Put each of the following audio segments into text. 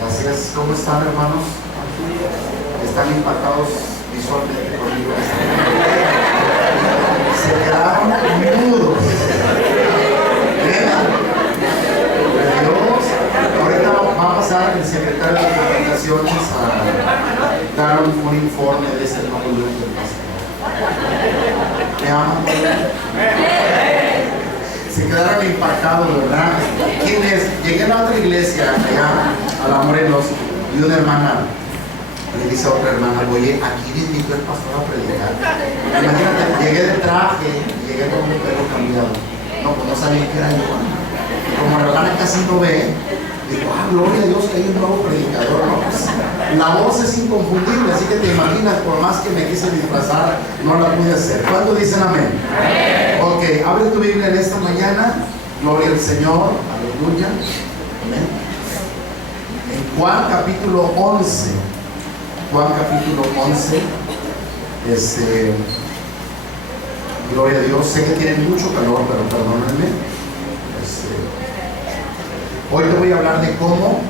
Gracias. ¿Cómo están, hermanos? ¿Están impactados visualmente conmigo? Se quedaron mudos. Dios, ahorita va a pasar el secretario de Comunicaciones a dar un informe de este nuevo lugar del pastor. ¿Me aman? Se quedaron impactados, ¿verdad? ¿Quién es? Llegué a la otra iglesia, allá a la Morelos, y una hermana le dice a otra hermana: oye, aquí le invitó el pastor a predicar. Imagínate, llegué de traje, llegué con mi pelo cambiado. No, pues no sabía que era yo. Como la hermana casi no ve, digo: gloria a Dios que hay un nuevo predicador, ¿no? Pues, la voz es inconfundible, así que te imaginas, por más que me quise disfrazar, no la pude hacer. ¿Cuándo dicen amén? Amén. Ok, abre tu Biblia en esta mañana. Gloria al Señor, aleluya. Amén. En Juan capítulo 11. Juan capítulo 11. Gloria a Dios. Sé que tienen mucho calor, pero perdónenme. Hoy te voy a hablar de cómo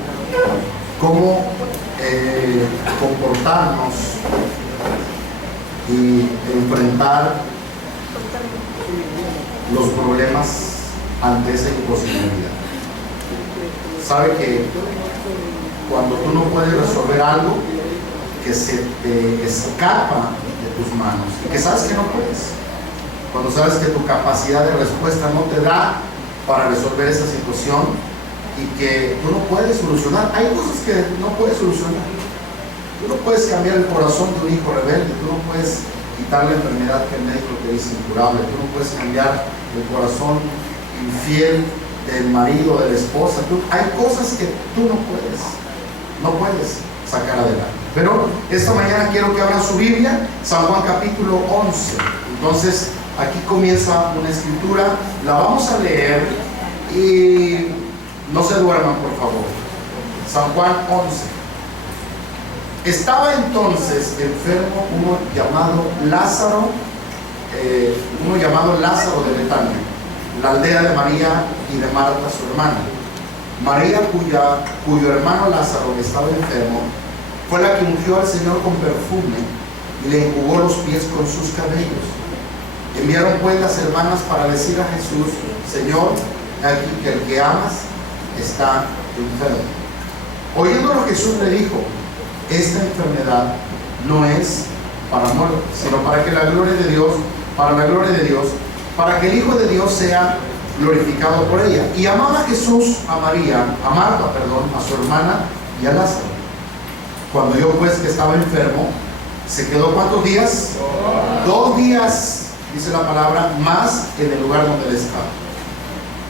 comportarnos y enfrentar los problemas ante esa imposibilidad. Sabe que cuando tú no puedes resolver algo que se te escapa de tus manos y que sabes que no puedes, cuando sabes que tu capacidad de respuesta no te da para resolver esa situación y que tú no puedes solucionar, hay cosas que no puedes solucionar. Tú no puedes cambiar el corazón de un hijo rebelde, tú no puedes quitar la enfermedad que el médico te dice incurable, tú no puedes cambiar el corazón infiel del marido o de la esposa. Hay cosas que tú no puedes sacar adelante. Pero esta mañana quiero que abran su Biblia, San Juan capítulo 11. Entonces aquí comienza una escritura, la vamos a leer y no se duerman, por favor. San Juan 11. Estaba entonces enfermo uno llamado Lázaro de Betania, la aldea de María y de Marta su hermana. María, cuyo hermano Lázaro estaba enfermo, fue la que ungió al Señor con perfume y le enjugó los pies con sus cabellos. Enviaron pues las hermanas para decir a Jesús: Señor, aquí que el que amas está enfermo. Oyéndolo, Jesús le dijo: esta enfermedad no es para muerte, sino para que la gloria de Dios, para que el Hijo de Dios sea glorificado por ella. Y amaba Jesús a Marta, a su hermana y a Lázaro. Cuando oyó pues que estaba enfermo, se quedó ¿cuántos días? 2 días, dice la palabra, más en el lugar donde él estaba.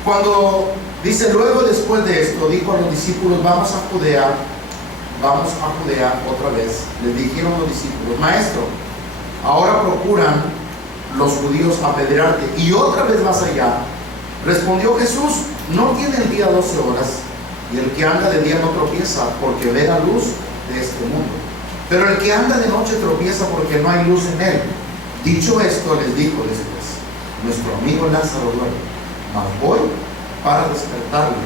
Cuando dice, luego después de esto, dijo a los discípulos: vamos a Judea otra vez. Les dijeron los discípulos: Maestro, ahora procuran los judíos apedrearte y otra vez vas allá. Respondió Jesús: no tiene el día 12 horas, y el que anda de día no tropieza, porque ve la luz de este mundo. Pero el que anda de noche tropieza, porque no hay luz en él. Dicho esto, les dijo después: nuestro amigo Lázaro duerme, mas voy para despertarle.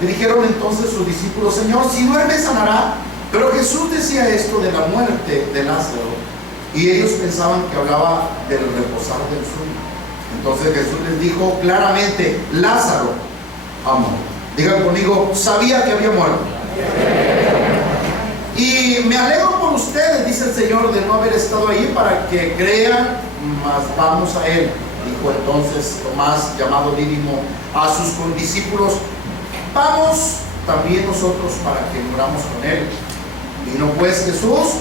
Le dijeron entonces sus discípulos: Señor, si duerme sanará. Pero Jesús decía esto de la muerte de Lázaro, y ellos pensaban que hablaba del reposar del sueño. Entonces Jesús les dijo claramente: Lázaro ha muerto. Digan conmigo: sabía que había muerto. Y me alegro por ustedes, dice el Señor, de no haber estado ahí, para que crean, mas vamos a él. Dijo entonces Tomás, llamado Dídimo, a sus condiscípulos: vamos también nosotros para que muramos con él. Vino pues Jesús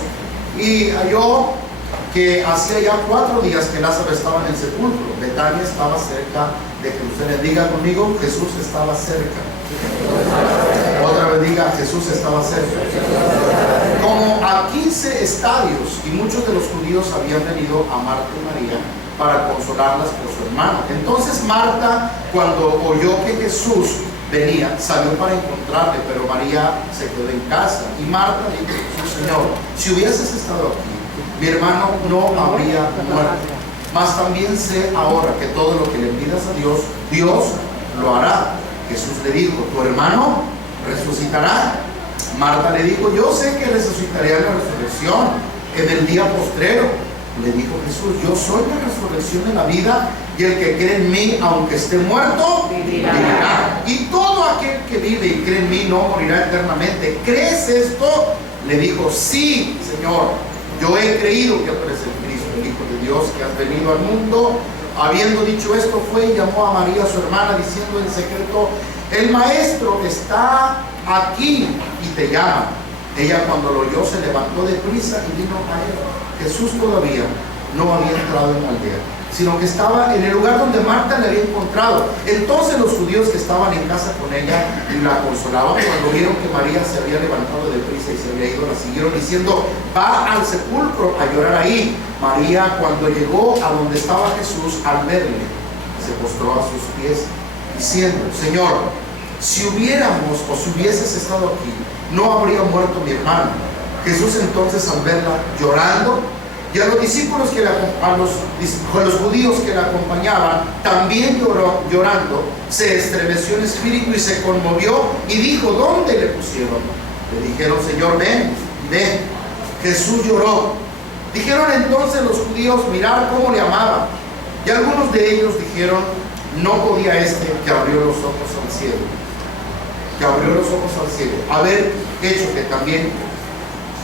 y halló que hacía ya 4 días que Lázaro estaba en el sepulcro. Betania estaba cerca de Jerusalén. Diga conmigo: Jesús estaba cerca. Otra vez diga: Jesús estaba cerca. Como a 15 estadios, y muchos de los judíos habían venido a Marta y María para consolarlas por su hermano. Entonces Marta, cuando oyó que Jesús venía, salió para encontrarle, pero María se quedó en casa. Y Marta dijo: Señor, si hubieses estado aquí, mi hermano no habría muerto. Mas también sé ahora que todo lo que le pidas a Dios, Dios lo hará. Jesús le dijo: tu hermano resucitará. Marta le dijo: yo sé que resucitaré en la resurrección en el día postrero. Le dijo Jesús: yo soy la resurrección de la vida, y el que cree en mí, aunque esté muerto, vivirá. Y todo aquel que vive y cree en mí no morirá eternamente. ¿Crees esto? Le dijo: sí, Señor, yo he creído que tú eres el Cristo, el Hijo de Dios, que has venido al mundo. Habiendo dicho esto, fue y llamó a María, su hermana, diciendo en secreto: el Maestro está aquí y te llama. Ella, cuando lo oyó, se levantó deprisa y vino a él. Jesús todavía no había entrado en la aldea, sino que estaba en el lugar donde Marta le había encontrado. Entonces los judíos que estaban en casa con ella y la consolaban, cuando vieron que María se había levantado deprisa y se había ido, la siguieron diciendo: va al sepulcro a llorar ahí. María, cuando llegó a donde estaba Jesús, al verle, se postró a sus pies, diciendo: Señor, si hubiéramos o si hubieses estado aquí, no habría muerto mi hermano. Jesús entonces, al verla llorando, y a los discípulos a los judíos que la acompañaban, también llorando, se estremeció en espíritu y se conmovió y dijo: ¿dónde le pusieron? Le dijeron: Señor, ven y ve. Jesús lloró. Dijeron entonces los judíos: mirad cómo le amaban. Y algunos de ellos dijeron: no podía este que abrió los ojos al cielo, haber hecho que también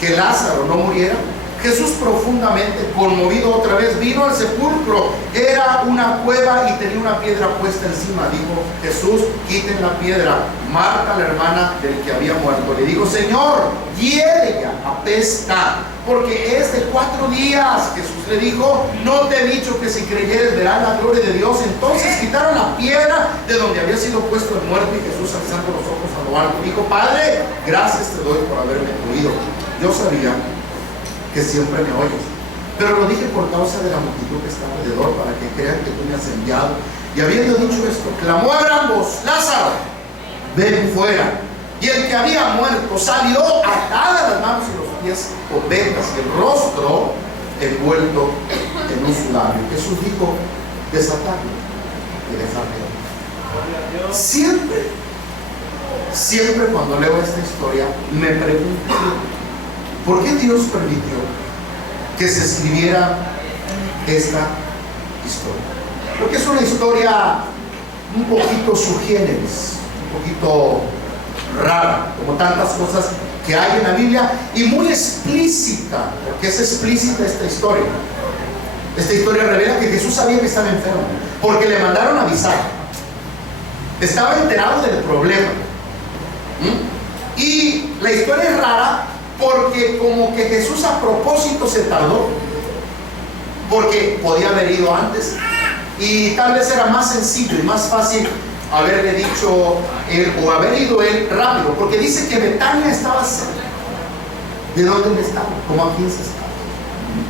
que Lázaro no muriera. Jesús, profundamente conmovido otra vez, vino al sepulcro. Era una cueva y tenía una piedra puesta encima. Dijo Jesús: quiten la piedra. Marta, la hermana del que había muerto, le dijo: Señor, hiede ya, apesta, porque es de 4 días. Jesús le dijo: no te he dicho que si creyeres verás la gloria de Dios. Entonces quitaron la piedra de donde había sido puesto el muerto, y Jesús, alzando los ojos a lo alto, dijo: Padre, gracias te doy por haberme oído. Yo sabía que siempre me oyes, pero lo dije por causa de la multitud que está alrededor, para que crean que tú me has enviado. Y habiendo dicho esto, clamó a gran voz: Lázaro, ven fuera. Y el que había muerto salió, atadas las manos y los pies con vendas y el rostro envuelto en un sudario. Jesús dijo: desatarlo y dejarlo. Siempre cuando leo esta historia me pregunto: ¿por qué Dios permitió que se escribiera esta historia? Porque es una historia un poquito subgéneris, un poquito rara, como tantas cosas que hay en la Biblia, y muy explícita, porque es explícita esta historia. Esta historia revela que Jesús sabía que estaba enfermo, porque le mandaron a avisar. Estaba enterado del problema. Y la historia es rara porque como que Jesús a propósito se tardó, porque podía haber ido antes y tal vez era más sencillo y más fácil haberle dicho él o haber ido él rápido, porque dice que Betania estaba cerca. ¿De dónde él estaba? Como a 15 estados.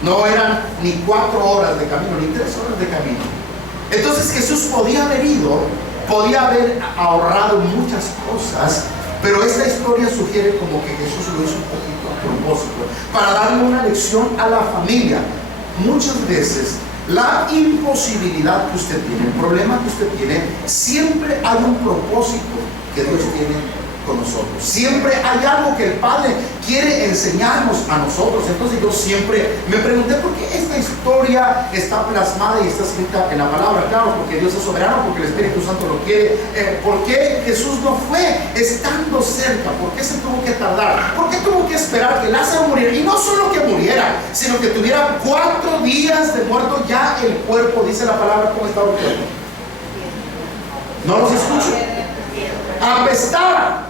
No eran ni 4 horas de camino, ni 3 horas de camino. Entonces Jesús podía haber ido, podía haber ahorrado muchas cosas, pero esta historia sugiere como que Jesús lo hizo un poquito a propósito, para darle una lección a la familia. Muchas veces la imposibilidad que usted tiene, el problema que usted tiene, siempre hay un propósito que Dios tiene con nosotros. Siempre hay algo que el Padre quiere enseñarnos a nosotros. Entonces yo siempre me pregunté: ¿por qué esta historia está plasmada y está escrita en la palabra? Claro, porque Dios es soberano, porque el Espíritu Santo lo quiere. ¿Por qué Jesús no fue estando cerca? ¿Por qué se tuvo que tardar? ¿Por qué tuvo que esperar que Lázaro muriera? Y no solo que muriera, sino que tuviera 4 días de muerto ya el cuerpo. Dice la palabra: ¿cómo estaba el cuerpo? No los escucho. Apestaba.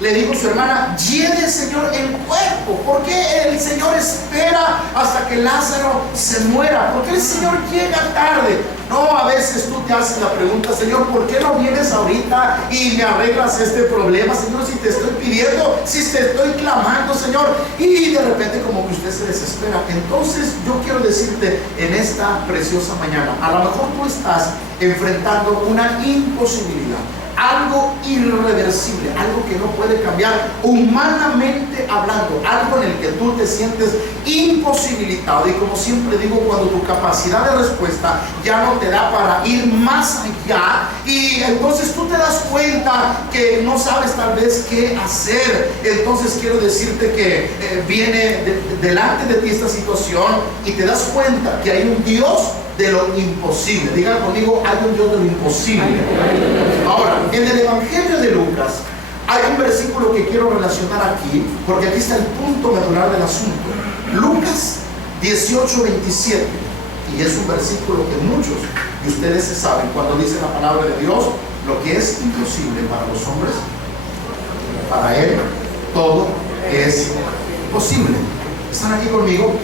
Le dijo su hermana: hiede, Señor, el cuerpo. ¿Por qué el Señor espera hasta que Lázaro se muera? ¿Por qué el Señor llega tarde? No, a veces tú te haces la pregunta: Señor, ¿por qué no vienes ahorita y me arreglas este problema? Señor, si te estoy pidiendo, si te estoy clamando, Señor. Y de repente como que usted se desespera. Entonces yo quiero decirte en esta preciosa mañana, a lo mejor tú estás enfrentando una imposibilidad, algo irreversible, algo que no puede cambiar humanamente hablando, algo en el que tú te sientes imposibilitado. Y como siempre digo, cuando tu capacidad de respuesta ya no te da para ir más allá, y entonces tú te das cuenta que no sabes tal vez qué hacer. Entonces quiero decirte que viene delante de ti esta situación y te das cuenta que hay un Dios de lo imposible. Digan conmigo, hay un Dios de lo imposible. Ahora, en el Evangelio de Lucas hay un versículo que quiero relacionar aquí, porque aquí está el punto medular del asunto. Lucas 18:27, y es un versículo que muchos de ustedes se saben cuando dice la palabra de Dios: lo que es imposible para los hombres, para Él todo es posible. ¿Están aquí conmigo?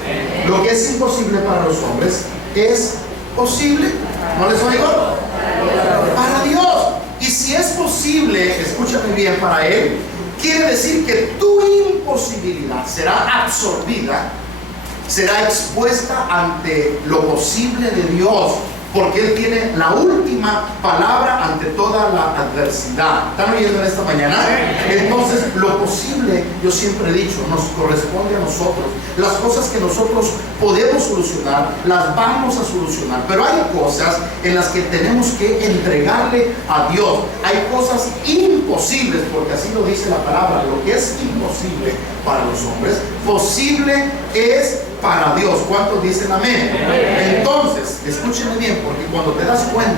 Lo que es imposible para los hombres es posible. ¿No les oigo? Para Dios. Y si es posible, escúchame bien, para Él, quiere decir que tu imposibilidad será absorbida, será expuesta ante lo posible de Dios, porque Él tiene la última palabra ante toda la adversidad. ¿Están oyendo en esta mañana? Entonces, lo posible, yo siempre he dicho, nos corresponde a nosotros. Las cosas que nosotros podemos solucionar, las vamos a solucionar. Pero hay cosas en las que tenemos que entregarle a Dios. Hay cosas imposibles, porque así lo dice la palabra. Lo que es imposible para los hombres, posible es para Dios. ¿Cuántos dicen amén? Entonces, escúcheme bien, porque cuando te das cuenta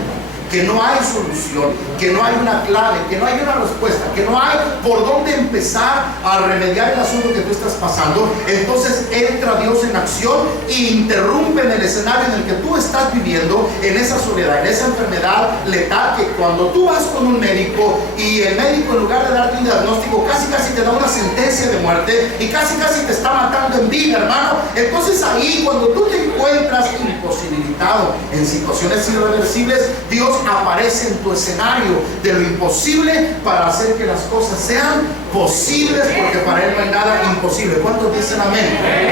que no hay solución, que no hay una clave, que no hay una respuesta, que no hay por dónde empezar a remediar el asunto que tú estás pasando, entonces entra Dios en acción e interrumpe en el escenario en el que tú estás viviendo, en esa soledad, en esa enfermedad letal, que cuando tú vas con un médico y el médico, en lugar de darte un diagnóstico, casi te da una sentencia de muerte y casi te está matando en vida, hermano. Entonces ahí, cuando tú te encuentras imposibilitado en situaciones irreversibles, Dios aparece en tu escenario de lo imposible para hacer que las cosas sean posibles, porque para Él no hay nada imposible. ¿Cuántos dicen amén?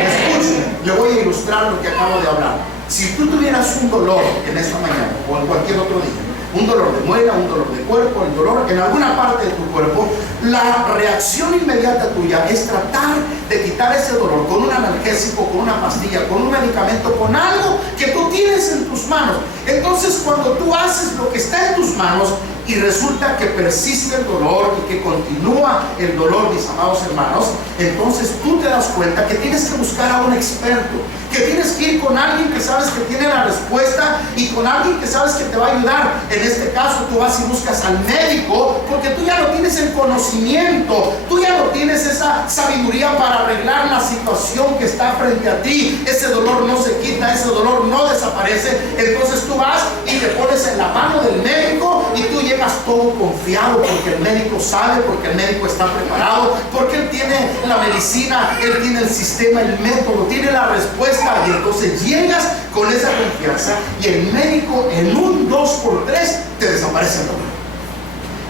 Escuchen, le voy a ilustrar lo que acabo de hablar. Si tú tuvieras un dolor en esta mañana o en cualquier otro día, un dolor de muela, un dolor de cuerpo, el dolor en alguna parte de tu cuerpo, la reacción inmediata tuya es tratar de quitar ese dolor con un analgésico, con una pastilla, con un medicamento, con algo que tú tienes en tus manos. Entonces, cuando tú haces lo que está en tus manos y resulta que persiste el dolor y que continúa el dolor, mis amados hermanos, entonces tú te das cuenta que tienes que buscar a un experto, que tienes que ir con alguien que sabes que tiene la respuesta y con alguien que sabes que te va a ayudar. En este caso, tú vas y buscas al médico, porque tú ya no tienes el conocimiento, tú ya no tienes esa sabiduría para arreglar la situación que está frente a ti. Ese dolor no se quita, ese dolor no desaparece. Entonces tú vas y te pones en la mano del médico y tú llegas todo confiado, porque el médico sabe, porque el médico está preparado, porque él tiene la medicina, él tiene el sistema, el método, tiene la respuesta. Y entonces llegas con esa confianza y el médico en un 2x3 te desaparece el dolor.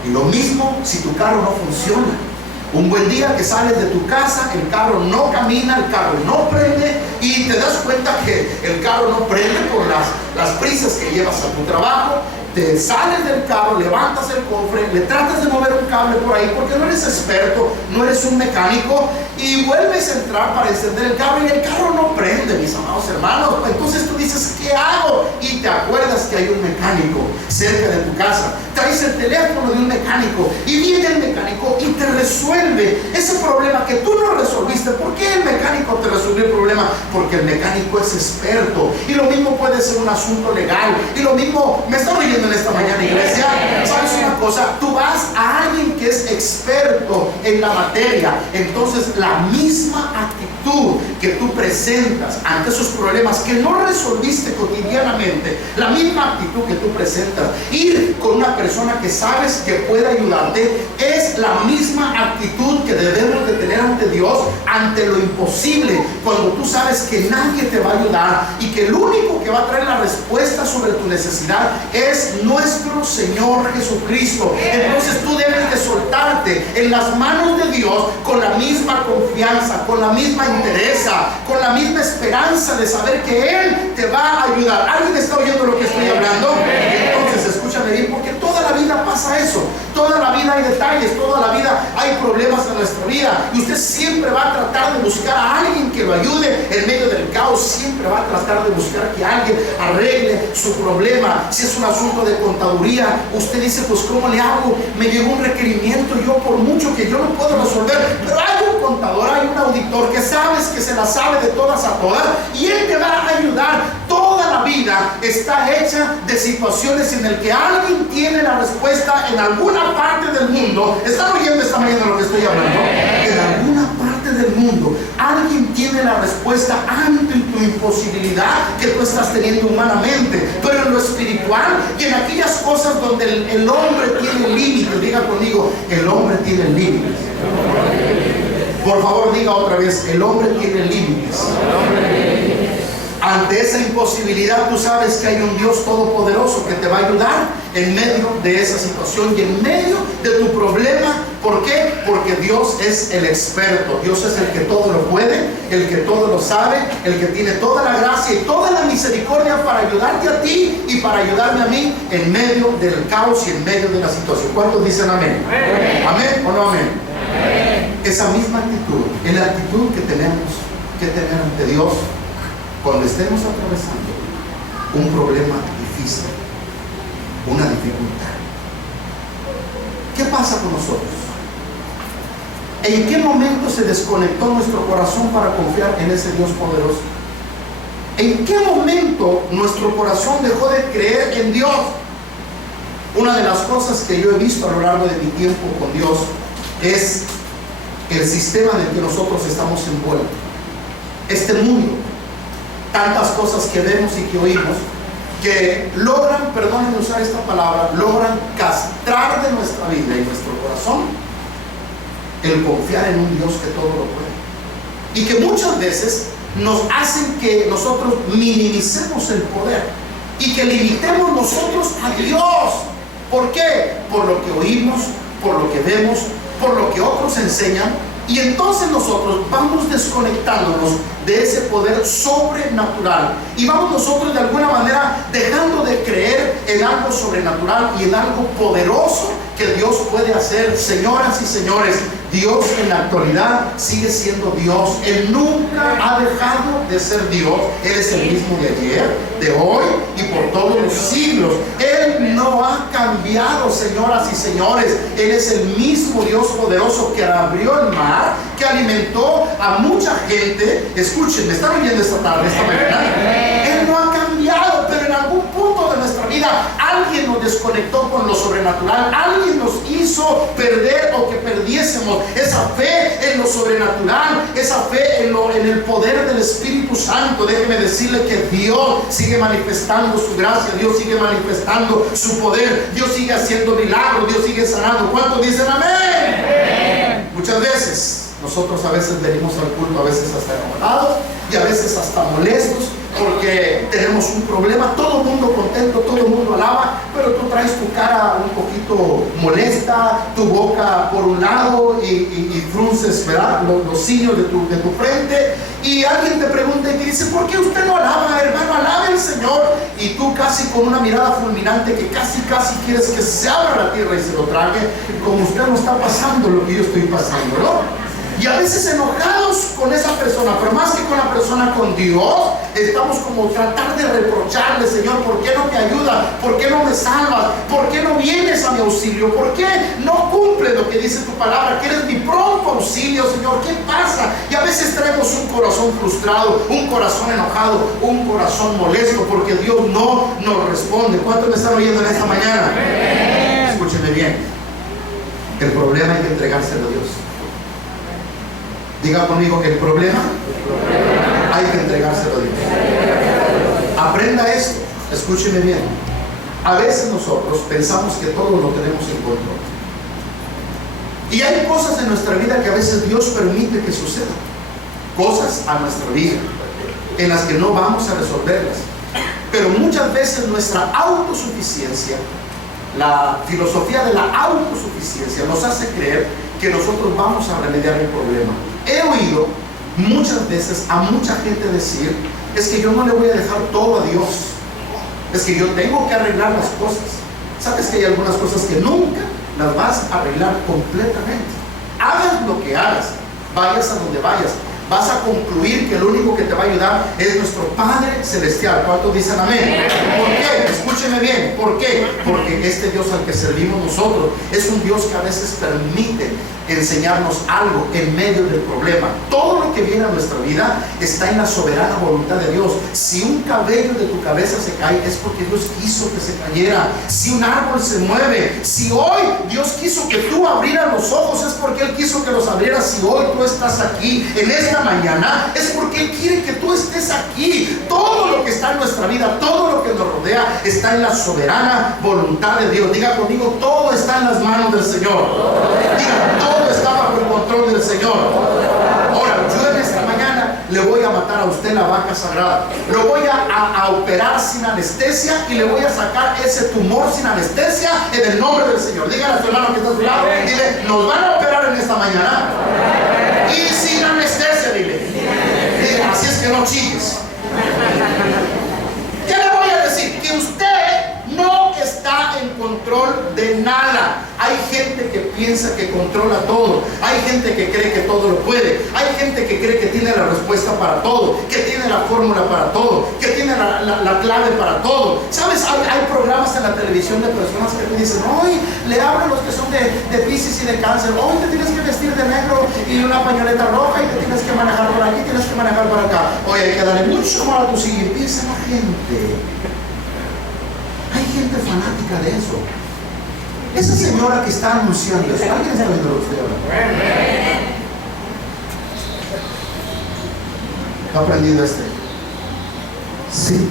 Y lo mismo si tu carro no funciona. Un buen día que sales de tu casa, el carro no camina, el carro no prende, y te das cuenta que el carro no prende por las prisas que llevas a tu trabajo. Te sales del carro, levantas el cofre, le tratas de mover un cable por ahí porque no eres experto, no eres un mecánico, y vuelves a entrar para encender el carro y el carro no prende, mis amados hermanos. Entonces tú dices, ¿qué hago? Y te acuerdas que hay un mecánico cerca de tu casa. Traes el teléfono de un mecánico y viene el mecánico y te resuelve ese problema que tú no resolviste. ¿Por qué el mecánico te resolvió el problema? Porque el mecánico es experto. Y lo mismo puede ser un asunto legal. Y lo mismo, me está oyendo en esta mañana, iglesia. ¿Sabes una cosa? Tú vas a alguien que es experto en la materia. Entonces la misma actitud que tú presentas ante esos problemas que no resolviste cotidianamente, la misma actitud que tú presentas, ir con una persona que sabes que puede ayudarte, es la misma actitud que debemos de tener ante Dios, ante lo imposible. Cuando tú sabes que nadie te va a ayudar y que el único que va a traer la respuesta sobre tu necesidad es nuestro Señor Jesucristo, entonces tú debes de soltarte en las manos de Dios con la misma confianza, con la misma entereza, con la misma esperanza de saber que Él te va a ayudar. ¿Alguien está oyendo lo que estoy hablando? Entonces escúchame bien, porque toda la vida pasa pasa eso. Toda la vida hay detalles, toda la vida hay problemas en nuestra vida, y usted siempre va a tratar de buscar a alguien que lo ayude en medio del caos. Siempre va a tratar de buscar que alguien arregle su problema. Si es un asunto de contaduría, usted dice, pues ¿cómo le hago? Me llegó un requerimiento, yo por mucho que yo no puedo resolver, pero hay un contador, hay un auditor que sabes que se la sabe de todas a todas, y él te va a ayudar. Toda la vida está hecha de situaciones en las que alguien tiene la respuesta en alguna parte del mundo. ¿Están oyendo esta mañana lo que estoy hablando? En alguna parte del mundo alguien tiene la respuesta ante tu imposibilidad que tú estás teniendo humanamente. Pero en lo espiritual y en aquellas cosas donde el hombre tiene límites, diga conmigo, el hombre tiene límites. Por favor, diga otra vez, el hombre tiene límites. Ante esa imposibilidad, tú sabes que hay un Dios todopoderoso que te va a ayudar en medio de esa situación y en medio de tu problema. ¿Por qué? Porque Dios es el experto. Dios es el que todo lo puede, el que todo lo sabe, el que tiene toda la gracia y toda la misericordia para ayudarte a ti y para ayudarme a mí en medio del caos y en medio de la situación. ¿Cuántos dicen amén? ¿Amén o no amén? Esa misma actitud es la actitud que tenemos que tener ante Dios cuando estemos atravesando un problema difícil, una dificultad. ¿Qué pasa con nosotros? ¿En qué momento se desconectó nuestro corazón para confiar en ese Dios poderoso? ¿En qué momento nuestro corazón dejó de creer en Dios? Una de las cosas que yo he visto a lo largo de mi tiempo con Dios es el sistema en el que nosotros estamos envueltos. Este mundo, tantas cosas que vemos y que oímos, que logran, perdónenme usar esta palabra, logran castrar de nuestra vida y nuestro corazón el confiar en un Dios que todo lo puede, y que muchas veces nos hacen que nosotros minimicemos el poder y que limitemos nosotros a Dios. ¿Por qué? Por lo que oímos, por lo que vemos, por lo que otros enseñan, y entonces nosotros vamos desconectándonos de ese poder sobrenatural y vamos nosotros de alguna manera dejando de creer en algo sobrenatural y en algo poderoso que Dios puede hacer. Señoras y señores, Dios en la actualidad sigue siendo Dios. Él nunca ha dejado de ser Dios. Él es el mismo de ayer, de hoy y por todos los siglos. Él no ha cambiado, señoras y señores. Él es el mismo Dios poderoso que abrió el mar, que alimentó a mucha gente. Escuchen, me están oyendo esta tarde, esta mañana. Él no ha cambiado, pero en algún punto de nuestra vida alguien nos desconectó con lo sobrenatural. Alguien nos hizo perder o que perdiésemos esa fe en lo sobrenatural, esa fe en el poder del Espíritu Santo. Déjeme decirle que Dios sigue manifestando su gracia, Dios sigue manifestando su poder, Dios sigue haciendo milagros, Dios sigue sanando. ¿Cuántos dicen amén? Muchas veces nosotros a veces venimos al culto, a veces hasta enojados y a veces hasta molestos porque tenemos un problema. Todo el mundo contento, todo el mundo alaba, pero tú traes tu cara un poquito molesta, tu boca por un lado y frunces, ¿verdad?, los cilios de tu frente, y alguien te pregunta y te dice, ¿por qué usted no alaba, hermano? Alabe al Señor, y tú casi con una mirada fulminante que casi quieres que se abra la tierra y se lo trague, como usted no está pasando lo que yo estoy pasando, ¿no? Y a veces enojados con esa persona, pero más que con la persona, con Dios, estamos como tratar de reprocharle, Señor, ¿por qué no te ayudas? ¿Por qué no me salvas? ¿Por qué no vienes a mi auxilio? ¿Por qué no cumples lo que dice tu palabra? Que eres mi pronto auxilio, Señor. ¿Qué pasa? Y a veces traemos un corazón frustrado, un corazón enojado, un corazón molesto, porque Dios no nos responde. ¿Cuántos me están oyendo en esta mañana? Escúcheme bien. El problema hay que entregárselo a Dios. Diga conmigo, el problema hay que entregárselo a Dios. Aprenda esto, escúcheme bien. A veces nosotros pensamos que todo lo tenemos en control. Y hay cosas en nuestra vida que a veces Dios permite que sucedan. Cosas a nuestra vida en las que no vamos a resolverlas. Pero muchas veces nuestra autosuficiencia, la filosofía de la autosuficiencia, nos hace creer que nosotros vamos a remediar el problema. He oído muchas veces a mucha gente decir, es que yo no le voy a dejar todo a Dios, es que yo tengo que arreglar las cosas. sabes que hay algunas cosas que nunca las vas a arreglar completamente. Hagas lo que hagas, vayas a donde vayas, vas a concluir que el único que te va a ayudar es nuestro Padre Celestial. ¿Cuántos dicen amén? ¿Por qué? Escúcheme bien. ¿Por qué? Porque este Dios al que servimos nosotros es un Dios que a veces permite enseñarnos algo en medio del problema. Todo lo que viene a nuestra vida está en la soberana voluntad de Dios. Si un cabello de tu cabeza se cae, es porque Dios quiso que se cayera. Si un árbol se mueve, si hoy Dios quiso que tú abrieras los ojos, es porque Él quiso que los abrieras. Si hoy tú estás aquí en esta mañana, es porque Él quiere que tú estés aquí. Todo lo que está en nuestra vida, todo lo que nos rodea, está en la soberana voluntad de Dios. Diga conmigo, todo está en las manos del Señor. Diga, todo está bajo el control del Señor. Ahora, yo en esta mañana le voy a matar a usted la vaca sagrada. Lo voy a operar sin anestesia y le voy a sacar ese tumor sin anestesia en el nombre del Señor. Dígale a su hermano que está a su lado, dile, nos van a operar en esta mañana y sin anestesia, dile, así es que no chilles. ¿Qué le voy a decir? Que usted no está en control de nada. Hay gente que piensa que controla todo. Hay gente que cree que todo lo puede. Hay gente que cree que tiene la respuesta para todo, que tiene la fórmula para todo, que tiene la clave para todo. ¿Sabes? Hay programas en la televisión de personas que te dicen, hoy le hablan a los que son de Piscis y de Cáncer, hoy te tienes que vestir de negro y una pañoleta roja y te tienes que manejar por aquí, tienes que manejar por acá. Oye, hay que darle mucho amor a tu siguiente. Piensa en la gente. Hay gente fanática de eso. Esa señora que está anunciando eso, ¿alguien está viendo lo que estoy hablando? ¿Ha aprendido este? Sí.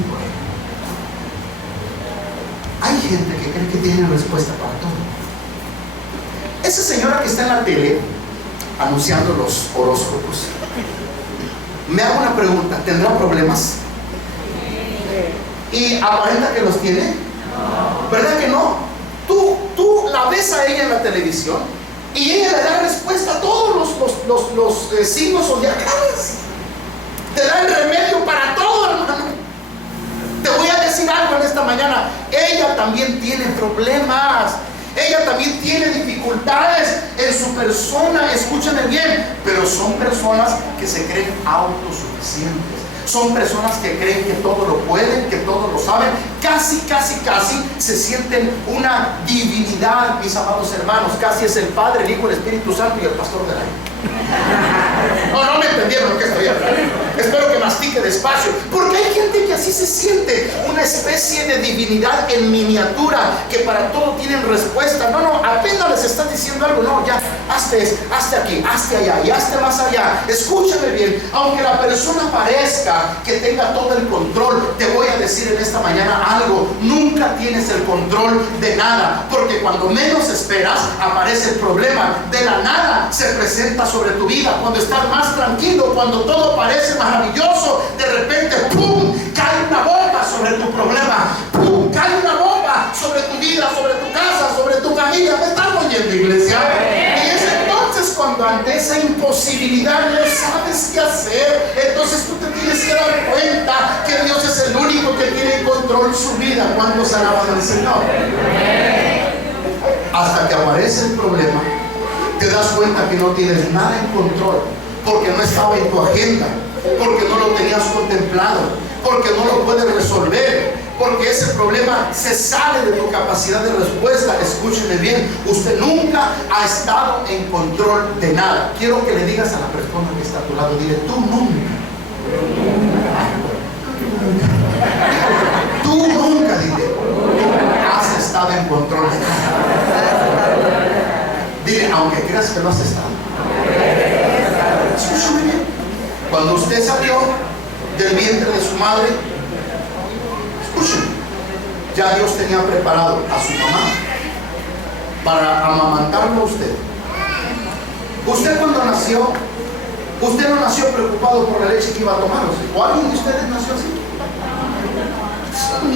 Hay gente que cree que tiene respuesta para todo. Esa señora que está en la tele anunciando los horóscopos, me hago una pregunta, ¿tendrá problemas? ¿Y aparenta que los tiene? ¿Verdad que no? Tú la ves a ella en la televisión y ella le da respuesta a todos los signos zodiacales. Te da el remedio para todo, hermano. Te voy a decir algo en esta mañana. Ella también tiene problemas. Ella también tiene dificultades en su persona. Escúchame bien. Pero son personas que se creen autosuficientes. Son personas que creen que todo lo pueden, que todo lo saben. Casi se sienten una divinidad, mis amados hermanos. Casi es el Padre, el Hijo, el Espíritu Santo y el pastor del año. No me entendieron lo que estoy hablando. Espero que mastique despacio. Porque hay gente que así se siente, una especie de divinidad en miniatura, que para todo tienen respuesta. No, apenas les estás diciendo algo. No, ya, hazte aquí, hazte allá y hazte más allá. Escúchame bien, aunque la persona parezca que tenga todo el control, te voy a decir en esta mañana algo: nunca tienes el control de nada, porque cuando menos esperas aparece el problema. De la nada se presenta sobre tu vida. Cuando estás más tranquilo, cuando todo parece maravilloso, de repente ¡pum!, cae una bomba sobre tu problema. ¡Pum!, cae una bomba sobre tu vida, sobre tu casa, sobre tu familia. ¿Me están oyendo, iglesia? Y es entonces cuando ante esa imposibilidad no sabes qué hacer, entonces tú te tienes que dar cuenta que Dios es el único que tiene en control su vida. Cuando se alaban al Señor, hasta que aparece el problema, te das cuenta que no tienes nada en control, porque no estaba en tu agenda, porque no lo tenías contemplado, porque no lo puedes resolver, porque ese problema se sale de tu capacidad de respuesta. Escúcheme bien, usted nunca ha estado en control de nada. Quiero que le digas a la persona que está a tu lado, dile, tú nunca, dile, has estado en control de nada. Dile, aunque creas que no has estado. Escúchame bien. Cuando usted salió del vientre de su madre, escúcheme, ya Dios tenía preparado a su mamá para amamantarlo a usted. Usted cuando nació, usted no nació preocupado por la leche que iba a tomar, ¿o alguien de ustedes nació así?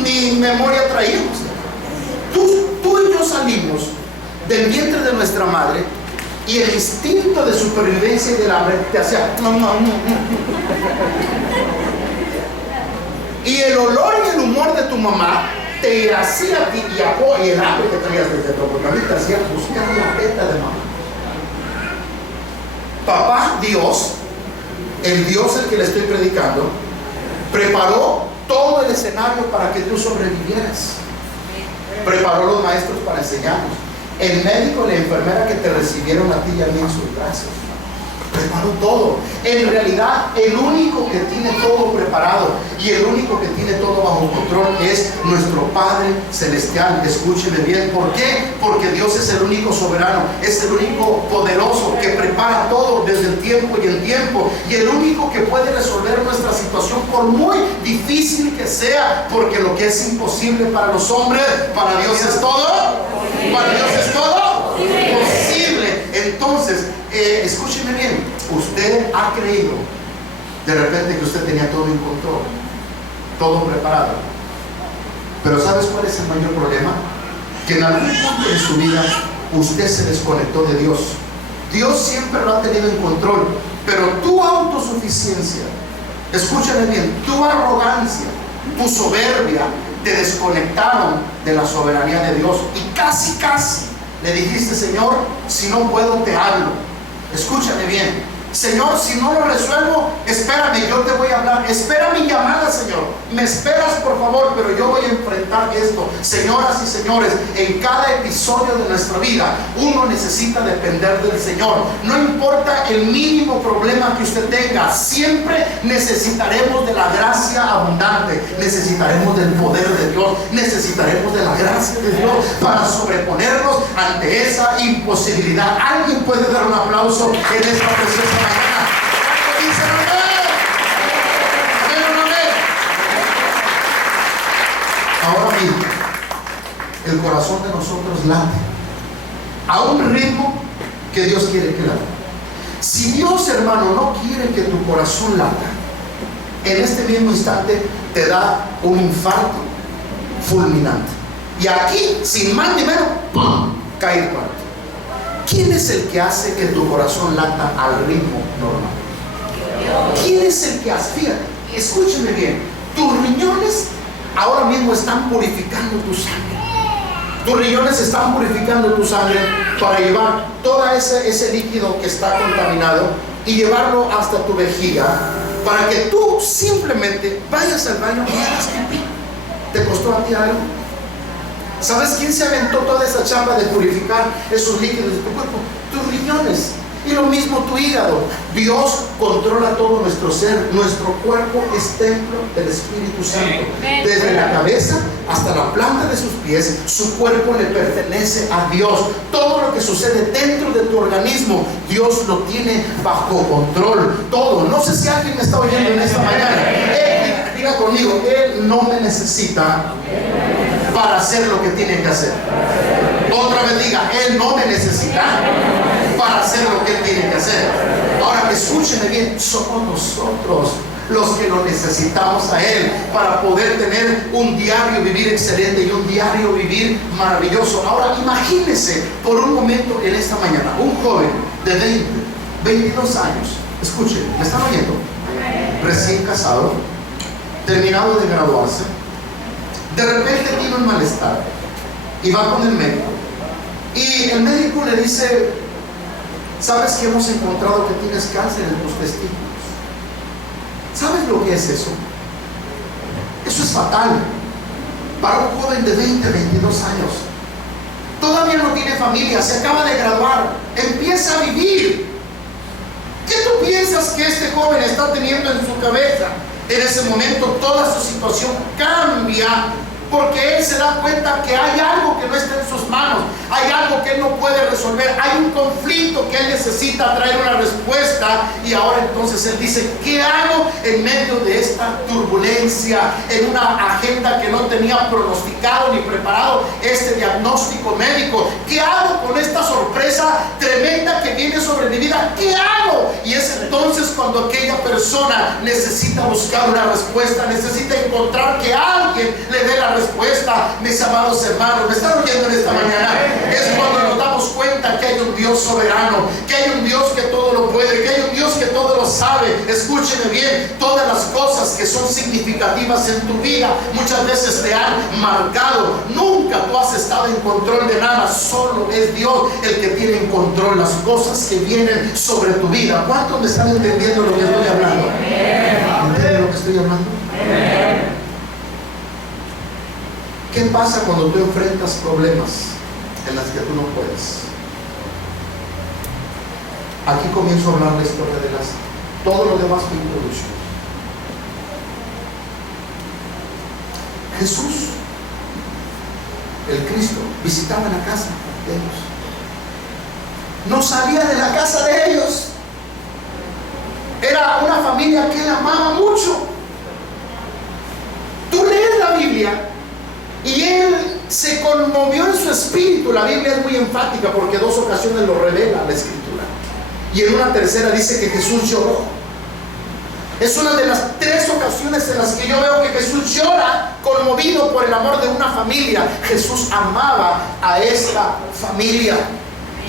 Ni memoria traíamos. Tú y yo salimos del vientre de nuestra madre y el instinto de supervivencia y del hambre te hacía y el olor y el humor de tu mamá te hacía a ti y el hambre que traías desde dentro, porque a mí te hacía buscar la teta de mamá. Papá Dios, el Dios al que le estoy predicando, preparó todo el escenario para que tú sobrevivieras. Preparó los maestros para enseñarnos, el médico y la enfermera que te recibieron a ti y a mí en sus brazos. Preparó todo. En realidad, el único que tiene todo preparado y el único que tiene todo bajo control es nuestro Padre Celestial. Escúcheme bien. ¿Por qué? Porque Dios es el único soberano, es el único poderoso que prepara todo desde el tiempo y el tiempo, y el único que puede resolver nuestra situación por muy difícil que sea, porque lo que es imposible para los hombres, para Dios es todo. Para Dios es todo posible. Entonces, escúcheme bien, usted ha creído de repente que usted tenía todo en control, todo preparado, pero ¿sabes cuál es el mayor problema? Que en algún punto de su vida usted se desconectó de Dios. Dios siempre lo ha tenido en control, pero tu autosuficiencia, escúchame bien, tu arrogancia, tu soberbia te desconectaron de la soberanía de Dios, y casi le dijiste: Señor, si no puedo te hablo. Escúchame bien, Señor, si no lo resuelvo, espérame, yo te voy a hablar. Espera mi llamada, Señor. Me esperas, por favor, pero yo voy a enfrentar esto. Señoras y señores, en cada episodio de nuestra vida, uno necesita depender del Señor. No importa el mínimo problema que usted tenga, siempre necesitaremos de la gracia abundante. Necesitaremos del poder de Dios. Necesitaremos de la gracia de Dios para sobreponernos ante esa imposibilidad. ¿Alguien puede dar un aplauso en esta preciosa mañana? Dice amén. Ahora mismo el corazón de nosotros late a un ritmo que Dios quiere que late. Si Dios, hermano, no quiere que tu corazón lata, en este mismo instante te da un infarto fulminante, y aquí, sin más ni menos, ¡pum!, cae el cuarto. ¿Quién es el que hace que tu corazón lata al ritmo normal? ¿Quién es el que hace? Fíjate, escúcheme bien, tus riñones ahora mismo están purificando tu sangre. Tus riñones están purificando tu sangre para llevar todo ese líquido que está contaminado y llevarlo hasta tu vejiga, para que tú simplemente vayas al baño y hagas pipí. ¿Te costó a ti algo? ¿Sabes quién se aventó toda esa chamba de purificar esos líquidos de tu cuerpo? Tus riñones. Y lo mismo tu hígado. Dios controla todo nuestro ser. Nuestro cuerpo es templo del Espíritu Santo. Desde la cabeza hasta la planta de sus pies, su cuerpo le pertenece a Dios. Todo lo que sucede dentro de tu organismo, Dios lo tiene bajo control. Todo. No sé si alguien me está oyendo en esta mañana. Diga conmigo, Él no me necesita para hacer lo que tiene que hacer. Otra vez diga: Él no me necesita para hacer lo que Él tiene que hacer. Ahora escúcheme bien, somos nosotros los que lo necesitamos a Él para poder tener un diario vivir excelente y un diario vivir maravilloso. Ahora imagínese por un momento en esta mañana un joven de 22 años, escuche, ¿me están oyendo? Recién casado, terminado de graduarse, de repente tiene un malestar y va con el médico, y el médico le dice: ¿sabes que hemos encontrado que tienes cáncer en tus testículos? ¿Sabes lo que es eso? Eso es fatal para un joven de 20, 22 años. Todavía no tiene familia, se acaba de graduar, empieza a vivir. ¿Qué tú piensas que este joven está teniendo en su cabeza? En ese momento toda su situación cambia, porque él se da cuenta que hay algo que no está en sus manos, hay algo que él no puede resolver, hay un conflicto que él necesita traer una respuesta. Y ahora entonces él dice: ¿qué hago en medio de esta turbulencia, en una agenda que no tenía pronosticado ni preparado este diagnóstico médico? ¿Qué hago con esta sorpresa tremenda que viene sobre mi vida? ¿Qué hago? Y es entonces cuando aquella persona necesita buscar una respuesta, necesita encontrar que alguien le dé la respuesta. Mis amados hermanos, ¿me están oyendo en esta mañana? Es cuando nos damos cuenta que hay un Dios soberano, que hay un Dios que todo lo puede, que hay un Dios que todo lo sabe. Escúcheme bien, todas las cosas que son significativas en tu vida muchas veces te han marcado. Nunca tú has estado en control de nada, solo es Dios el que tiene en control las cosas que vienen sobre tu vida. ¿Cuántos me están entendiendo lo que estoy hablando? ¿Entienden lo que estoy hablando? ¿Qué pasa cuando tú enfrentas problemas en las que tú no puedes? Aquí comienzo a hablar la historia de Lázaro. Todo lo demás fue introducción. Jesús, el Cristo, visitaba la casa de ellos. No salía de la casa de ellos. Era una familia que él amaba mucho. Tú lees la Biblia y él se conmovió en su espíritu. La Biblia es muy enfática porque 2 ocasiones lo revela la Escritura. Y en una tercera dice que Jesús lloró. Es una de las 3 ocasiones en las que yo veo que Jesús llora, conmovido por el amor de una familia. Jesús amaba a esta familia.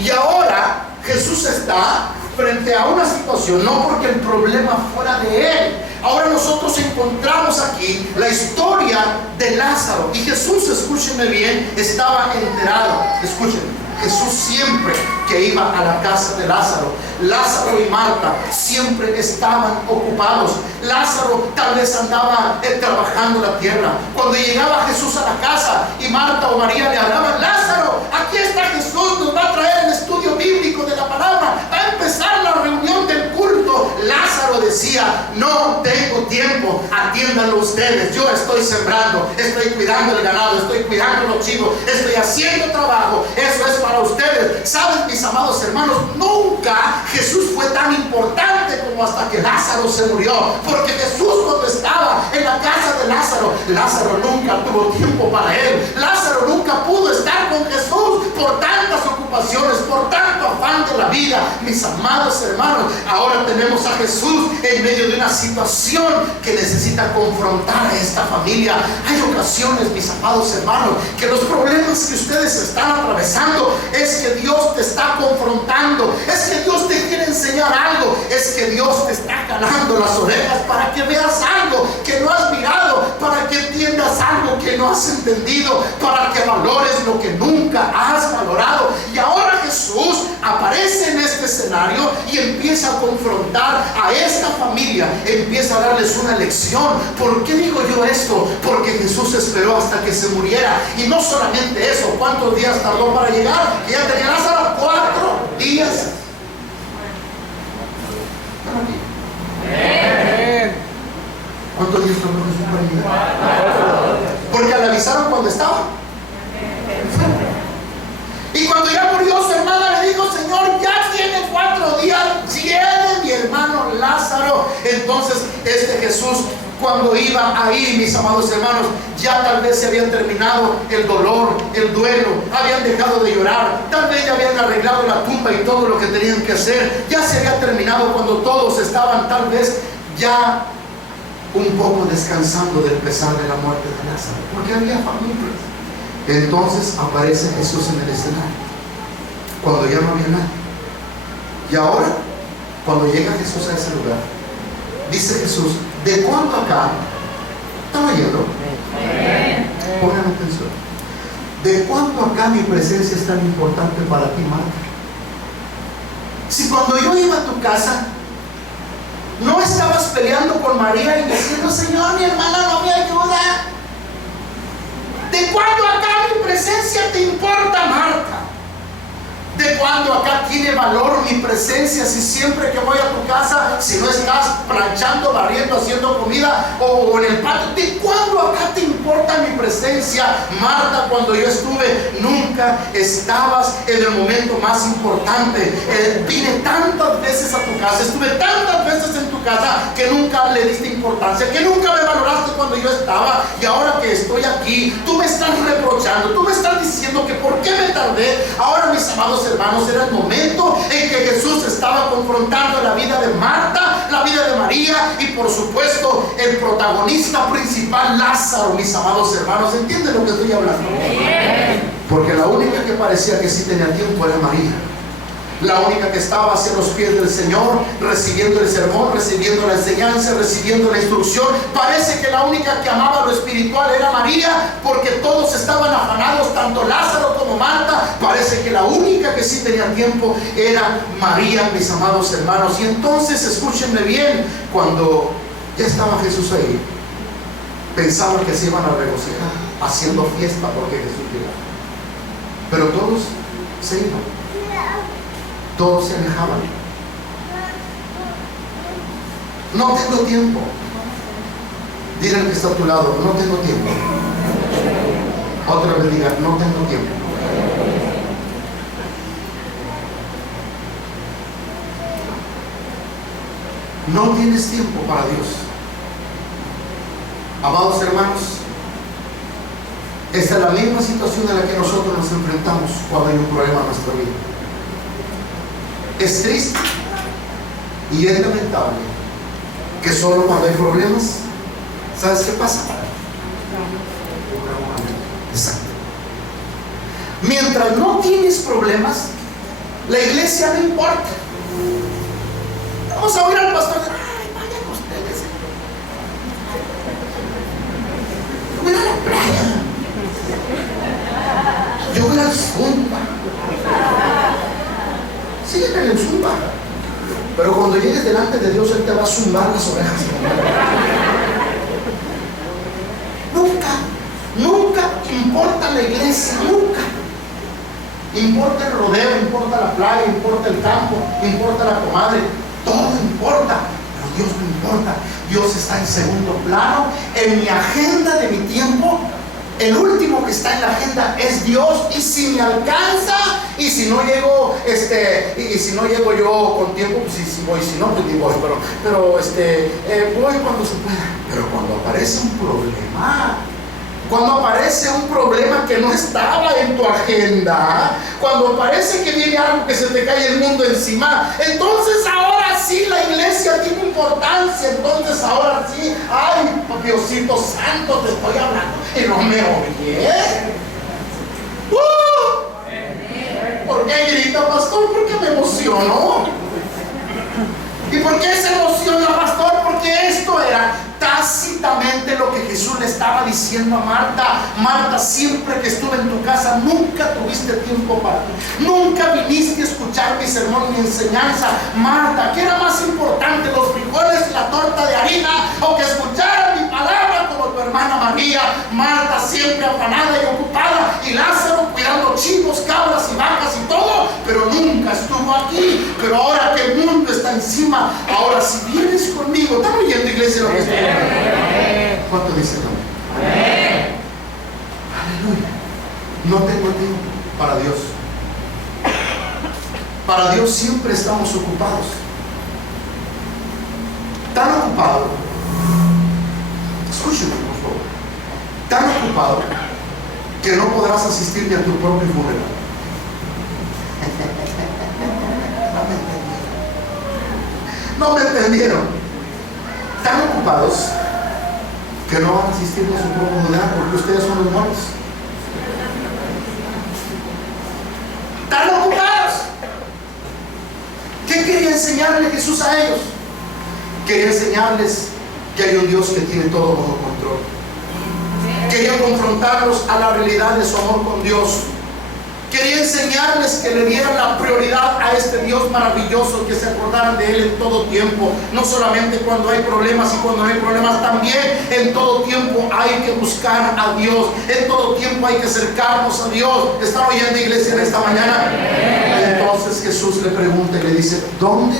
Y ahora Jesús está frente a una situación, no porque el problema fuera de él. Ahora nosotros encontramos aquí la historia de Lázaro. Y Jesús, escúchenme bien, estaba enterado. Escúchenme. Jesús siempre que iba a la casa de Lázaro, Lázaro y Marta siempre estaban ocupados. Lázaro tal vez andaba trabajando la tierra. Cuando llegaba Jesús a la casa y Marta o María le hablaban: Lázaro, aquí está Jesús, nos va a traer el estudio bíblico de la palabra, va a empezar la reunión del culto. Lázaro decía: no tengo tiempo, atiéndanlo ustedes, yo estoy sembrando, estoy cuidando el ganado, estoy cuidando los chivos, estoy haciendo trabajo, eso es para ustedes. ¿Saben, mis amados hermanos? Nunca Jesús fue tan importante como hasta que Lázaro se murió. Porque Jesús, cuando estaba en la casa de Lázaro, Lázaro nunca tuvo tiempo para él. Lázaro nunca pudo estar con Jesús por tantas ocupaciones, por tanto afán de la vida. Mis amados hermanos, ahora tenemos a Jesús en medio de una situación que necesita confrontar a esta familia. Hay ocasiones, mis amados hermanos, que los problemas que ustedes están atravesando es que Dios te está confrontando, es que Dios te quiere enseñar algo, es que Dios te está jalando las orejas para que veas algo que no has mirado, para que entiendas algo que no has entendido, para que valores lo que nunca has valorado. Y ahora Jesús aparece en este escenario y empieza a confrontar a esta familia, empieza a darles una lección. ¿Por qué digo yo esto? Porque Jesús esperó hasta que se muriera. Y no solamente eso, ¿cuántos días tardó para llegar? Que ya tenía Lázaro 4 días. ¿Están aquí? ¿Cuántos días tardó Jesús para llegar? Porque le avisaron cuando estaba enfermo. Y cuando ya murió su hermana le dijo: Señor, ya tiene 4 días, viene mi hermano Lázaro. Entonces Jesús, cuando iba ahí, mis amados hermanos, ya tal vez se habían terminado el dolor, el duelo, habían dejado de llorar, tal vez ya habían arreglado la tumba y todo lo que tenían que hacer, ya se había terminado cuando todos estaban tal vez ya un poco descansando del pesar de la muerte de Lázaro, porque había familias. Entonces aparece Jesús en el escenario, cuando ya no había nadie. Y ahora, cuando llega Jesús a ese lugar, dice Jesús: ¿de cuánto acá? ¿Están oyendo? Pongan atención. ¿De cuánto acá mi presencia es tan importante para ti, Marta? Si cuando yo iba a tu casa, no estabas peleando con María y diciendo: Señor, mi hermana no me ayuda. ¿De cuándo acá mi presencia te importa, Marta? ¿De cuándo acá tiene valor mi presencia si siempre que voy a tu casa, si no estás planchando, barriendo, haciendo comida o en el patio? ¿De cuándo acá te importa mi presencia, Marta? Cuando yo estuve, nunca estabas en el momento más importante. Vine tantas veces a tu casa, estuve tantas veces en tu casa que nunca le diste importancia, que nunca me valoraste cuando yo estaba. Y ahora que estoy aquí, tú me estás reprochando, tú me estás diciendo que por qué me tardé. Ahora, mis amados hermanos, era el momento en que Jesús estaba confrontando la vida de Marta, la vida de María y por supuesto el protagonista principal, Lázaro. Mis amados hermanos, ¿entienden lo que estoy hablando? Porque la única que parecía que sí tenía tiempo era María. la única que estaba hacia los pies del Señor, recibiendo el sermón, recibiendo la enseñanza, recibiendo la instrucción. Parece que la única que amaba lo espiritual era María, porque todos estaban afanados, tanto Lázaro como Marta. Parece que la única que sí tenía tiempo era María, mis amados hermanos. Y entonces, escúchenme bien, cuando ya estaba Jesús ahí, pensaban que se iban a regocijar, haciendo fiesta porque Jesús llegaba. Pero todos se iban. Todos se alejaban. No tengo tiempo. Dile al que está a tu lado, no tengo tiempo. Otra vez diga, no tengo tiempo. No tienes tiempo para Dios. Amados hermanos, esta es la misma situación en la que nosotros nos enfrentamos cuando hay un problema en nuestra vida. Es triste y es lamentable que solo cuando hay problemas, ¿sabes qué pasa? Exacto. Mientras no tienes problemas, la iglesia no importa. Vamos a oír al pastor. Ay, vayan ustedes. Yo voy a la playa. Yo voy al Zumba. Síguete en el Zumba. Pero cuando llegues delante de Dios, Él te va a zumbar las orejas. Nunca importa la iglesia, nunca. Importa el rodeo, importa la playa, importa el campo, importa la comadre. Todo importa, pero Dios no importa. Dios está en segundo plano. En mi agenda de mi tiempo, el último que está en la agenda es Dios. Y si me alcanza, y si no llego, y si no llego yo con tiempo, pues si voy, si no, pues ni voy, pero voy cuando se pueda. Pero cuando aparece un problema, cuando aparece un problema que no estaba en tu agenda, cuando parece que viene algo que se te cae el mundo encima, entonces ahora sí la iglesia tiene importancia. Entonces ahora sí, ay, Diosito Santo, te estoy hablando y no me oyes. ¿Por qué grita, pastor? Porque me emocionó. ¿Y por qué se emociona, pastor? Porque esto era tácitamente lo que Jesús le estaba diciendo a Marta. Marta, siempre que estuve en tu casa, nunca tuviste tiempo para mí. Nunca viniste a escuchar mi sermón, mi enseñanza. Marta, ¿qué era más importante, los frijoles y la torta de harina, o que escuchara mi palabra como tu hermana María? Marta siempre afanada y ocupada, y Lázaro cuidando chivos, cabras y vacas y todo, pero nunca estuvo aquí. Pero ahora que el mundo está encima, ahora si vienes conmigo, ¿están oyendo, iglesia, lo que estoy hablando? ¿Cuánto dicen no? Aleluya. No tengo tiempo para Dios. Para Dios siempre estamos ocupados. Tan ocupado, escúcheme por favor, tan ocupado que no podrás asistir ni a tu propio funeral. No me entendieron. Tan ocupados que no van a asistir a su propio funeral porque ustedes son los muertos. Tan ocupados. ¿Qué quería enseñarle Jesús a ellos? Quería enseñarles que hay un Dios que tiene todo bajo control. Quería confrontarlos a la realidad de su amor con Dios. Quería enseñarles que le dieran la prioridad a este Dios maravilloso, que se acordaran de Él en todo tiempo. No solamente cuando hay problemas y cuando no hay problemas, también en todo tiempo hay que buscar a Dios. En todo tiempo hay que acercarnos a Dios. ¿Están oyendo, iglesia, en esta mañana? Entonces Jesús le pregunta y le dice, ¿dónde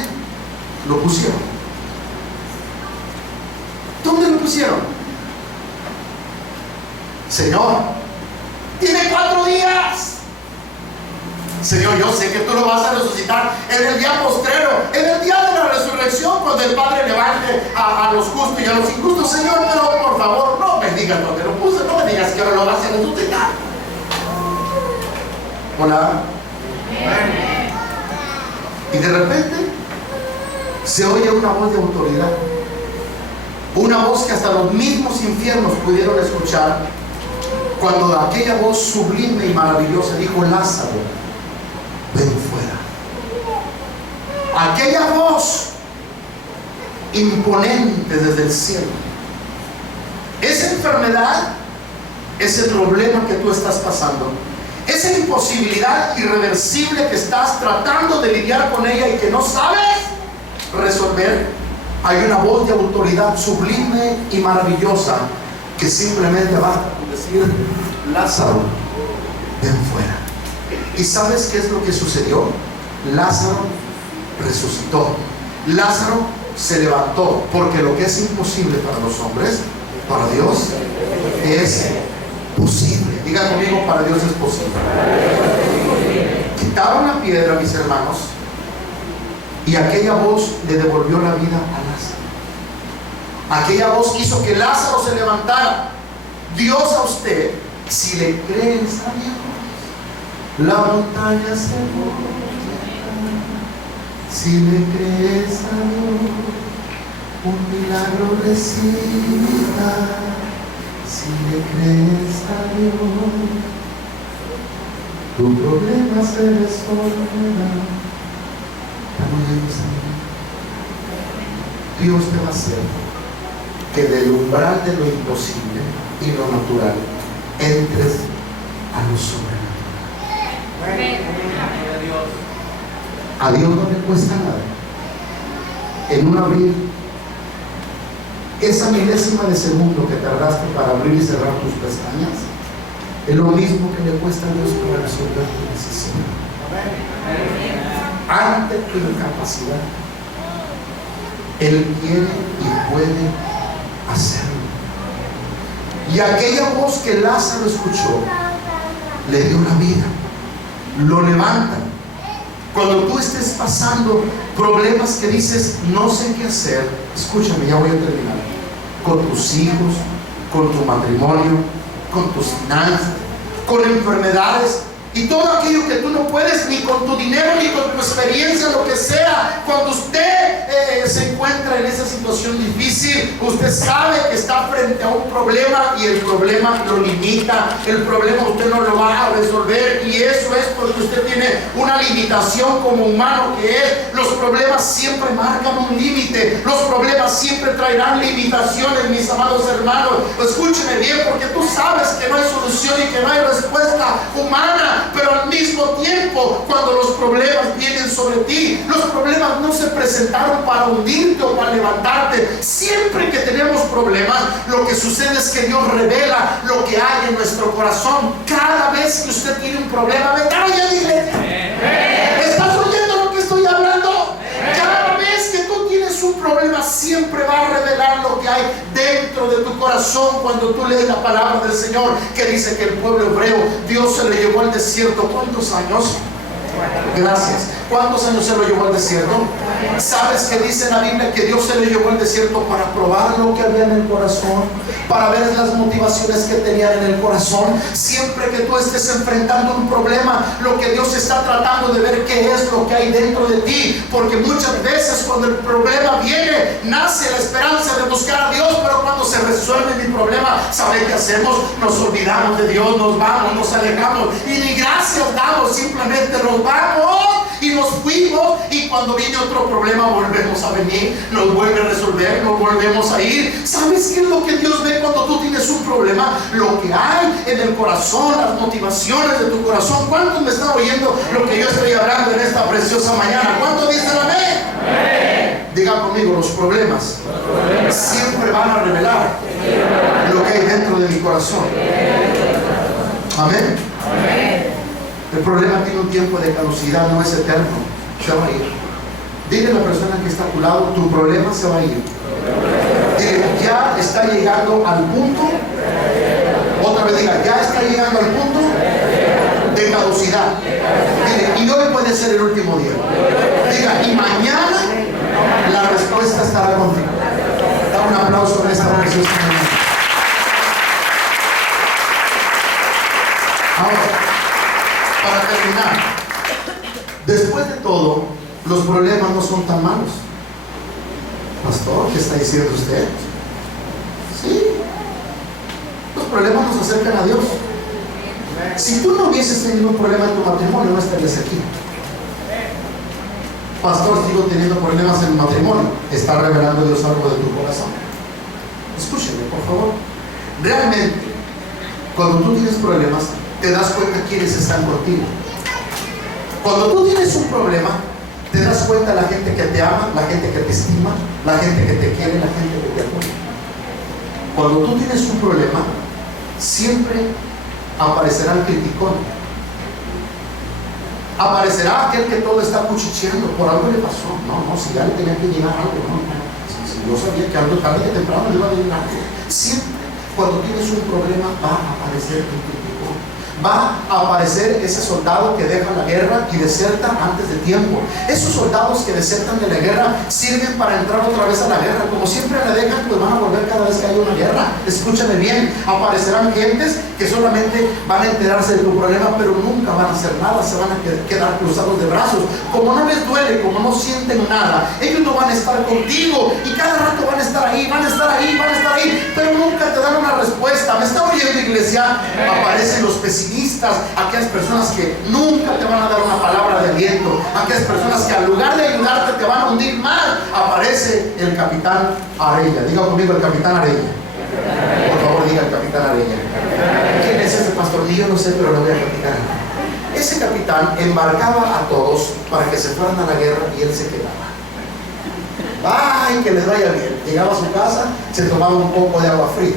lo pusieron? ¿Dónde lo pusieron? Señor, tiene 4 días. Señor, yo sé que tú lo vas a resucitar en el día postrero, en el día de la resurrección, cuando el Padre levante a los justos y a los injustos. Señor, pero por favor, no me digas dónde lo puse, no me digas que ahora lo vas a resucitar. Hola. Y de repente se oye una voz de autoridad, una voz que hasta los mismos infiernos pudieron escuchar, cuando aquella voz sublime y maravillosa dijo, Lázaro, ven fuera. aquella voz imponente desde el cielo, esa enfermedad, ese problema que tú estás pasando, esa imposibilidad irreversible que estás tratando de lidiar con ella y que no sabes resolver, hay una voz de autoridad sublime y maravillosa que simplemente va a decir: Lázaro, ven fuera. ¿Y sabes qué es lo que sucedió? Lázaro resucitó. Lázaro se levantó, porque lo que es imposible para los hombres, para Dios es posible. Diga conmigo: para Dios es posible. Quitaron la piedra, mis hermanos, y aquella voz le devolvió la vida a Lázaro. Aquella voz hizo que Lázaro se levantara. Dios a usted, si le crees a Dios, la montaña se moverá. Si le crees a Dios, un milagro recibirá. Si le crees a Dios, tu problema se resolverá. Dios te va a hacer que del umbral de lo imposible y lo natural entres a lo sobrenatural. A Dios no le cuesta nada en un abrir esa milésima de segundo que tardaste para abrir y cerrar tus pestañas. Es lo mismo que le cuesta a Dios para resolver tu necesidad. Ante tu incapacidad, Él quiere y puede hacerlo. Y aquella voz que Lázaro escuchó le dio la vida, lo levanta. Cuando tú estés pasando problemas que dices no sé qué hacer, escúchame, ya voy a terminar, con tus hijos, con tu matrimonio, con tus finanzas, con enfermedades y todo aquello que tú no puedes, ni con tu dinero, ni con tu experiencia, lo que sea. Cuando usted se encuentra en esa situación difícil, usted sabe que está frente a un problema y el problema lo limita. El problema usted no lo va a resolver, y eso es porque usted tiene una limitación como humano que es: los problemas siempre marcan un límite. Los problemas siempre traerán limitaciones, mis amados hermanos. Escúcheme bien, porque tú sabes que no hay solución y que no hay respuesta humana. Pero al mismo tiempo, cuando los problemas vienen sobre ti, los problemas no se presentaron para hundirte o para levantarte. Siempre que tenemos problemas, lo que sucede es que Dios revela lo que hay en nuestro corazón. Cada vez que usted tiene un problema, venga, oye, dile, ¿estás oyendo lo que estoy hablando? Cada vez que tú tienes un problema, siempre va a revelar lo que hay dentro de tu corazón. Cuando tú lees la palabra del Señor, que dice que el pueblo hebreo, Dios se le llevó al desierto, ¿cuántos años? Gracias. ¿Cuántos años se lo llevó al desierto? ¿Sabes que dice en la Biblia que Dios se lo llevó al desierto para probar lo que había en el corazón? Para ver las motivaciones que tenían en el corazón. Siempre que tú estés enfrentando un problema, lo que Dios está tratando de ver qué es lo que hay dentro de ti. Porque muchas veces cuando el problema viene, nace la esperanza de buscar a Dios, pero cuando se resuelve mi problema, ¿sabe qué hacemos? Nos olvidamos de Dios, nos vamos, nos alejamos y ni gracias damos, simplemente nos vamos y nos fuimos, y cuando viene otro problema volvemos a venir, nos vuelve a resolver, nos volvemos a ir. ¿Sabes qué es lo que Dios ve cuando tú tienes un problema? Lo que hay en el corazón, las motivaciones de tu corazón. ¿Cuántos me están oyendo lo que yo estoy hablando en esta preciosa mañana? ¿Cuántos dicen amén? Digan conmigo: los problemas siempre van a revelar lo que hay dentro de mi corazón. Amén. El problema tiene un tiempo de caducidad, no es eterno, se va a ir. Dile a la persona que está a tu lado: tu problema se va a ir. Dile: ya está llegando al punto. Otra vez diga: ya está llegando al punto de caducidad. Dile: y hoy puede ser el último día. Diga: y mañana la respuesta estará contigo. Da un aplauso en esta preciosa mañana. Ahora, para terminar, después de todo, los problemas no son tan malos. Pastor, ¿qué está diciendo usted? Sí, los problemas nos acercan a Dios. Si tú no hubieses tenido un problema en tu matrimonio, no estarías aquí. Pastor, sigo teniendo problemas en el matrimonio. ¿Está revelando Dios algo de tu corazón? Escúcheme, por favor. Realmente, cuando tú tienes problemas, te das cuenta quiénes están contigo. Cuando tú tienes un problema, te das cuenta la gente que te ama, la gente que te estima, la gente que te quiere, la gente que te apoya. Cuando tú tienes un problema, siempre aparecerá el criticón. Aparecerá aquel que todo está cuchicheando. Por algo le pasó. No, si ya le tenía que llegar algo. Si yo sabía que algo tarde que temprano le iba a llegar algo. Siempre, cuando tienes un problema, va a aparecer el criticón. Va a aparecer ese soldado que deja la guerra y deserta antes de tiempo. Esos soldados que desertan de la guerra sirven para entrar otra vez a la guerra. Como siempre la dejan, pues van a volver cada vez que haya una guerra. Escúchame bien, aparecerán gentes que solamente van a enterarse de tu problema, pero nunca van a hacer nada, se van a quedar cruzados de brazos. Como no les duele, como no sienten nada, ellos no van a estar contigo y cada rato van a estar ahí, pero nunca te dan una respuesta. ¿Me está oyendo, iglesia? Aparecen los pesimistas, aquellas personas que nunca te van a dar una palabra de aliento, aquellas personas que al lugar de ayudarte te van a hundir más. Aparece el capitán Arella. Diga conmigo, el capitán Arella. Por favor, diga el capitán Arella. ¿Quién es ese pastor? Yo no sé, pero lo voy a platicar. Ese capitán embarcaba a todos para que se fueran a la guerra y él se quedaba. ¡Ay, que les vaya bien! Llegaba a su casa, se tomaba un poco de agua fría.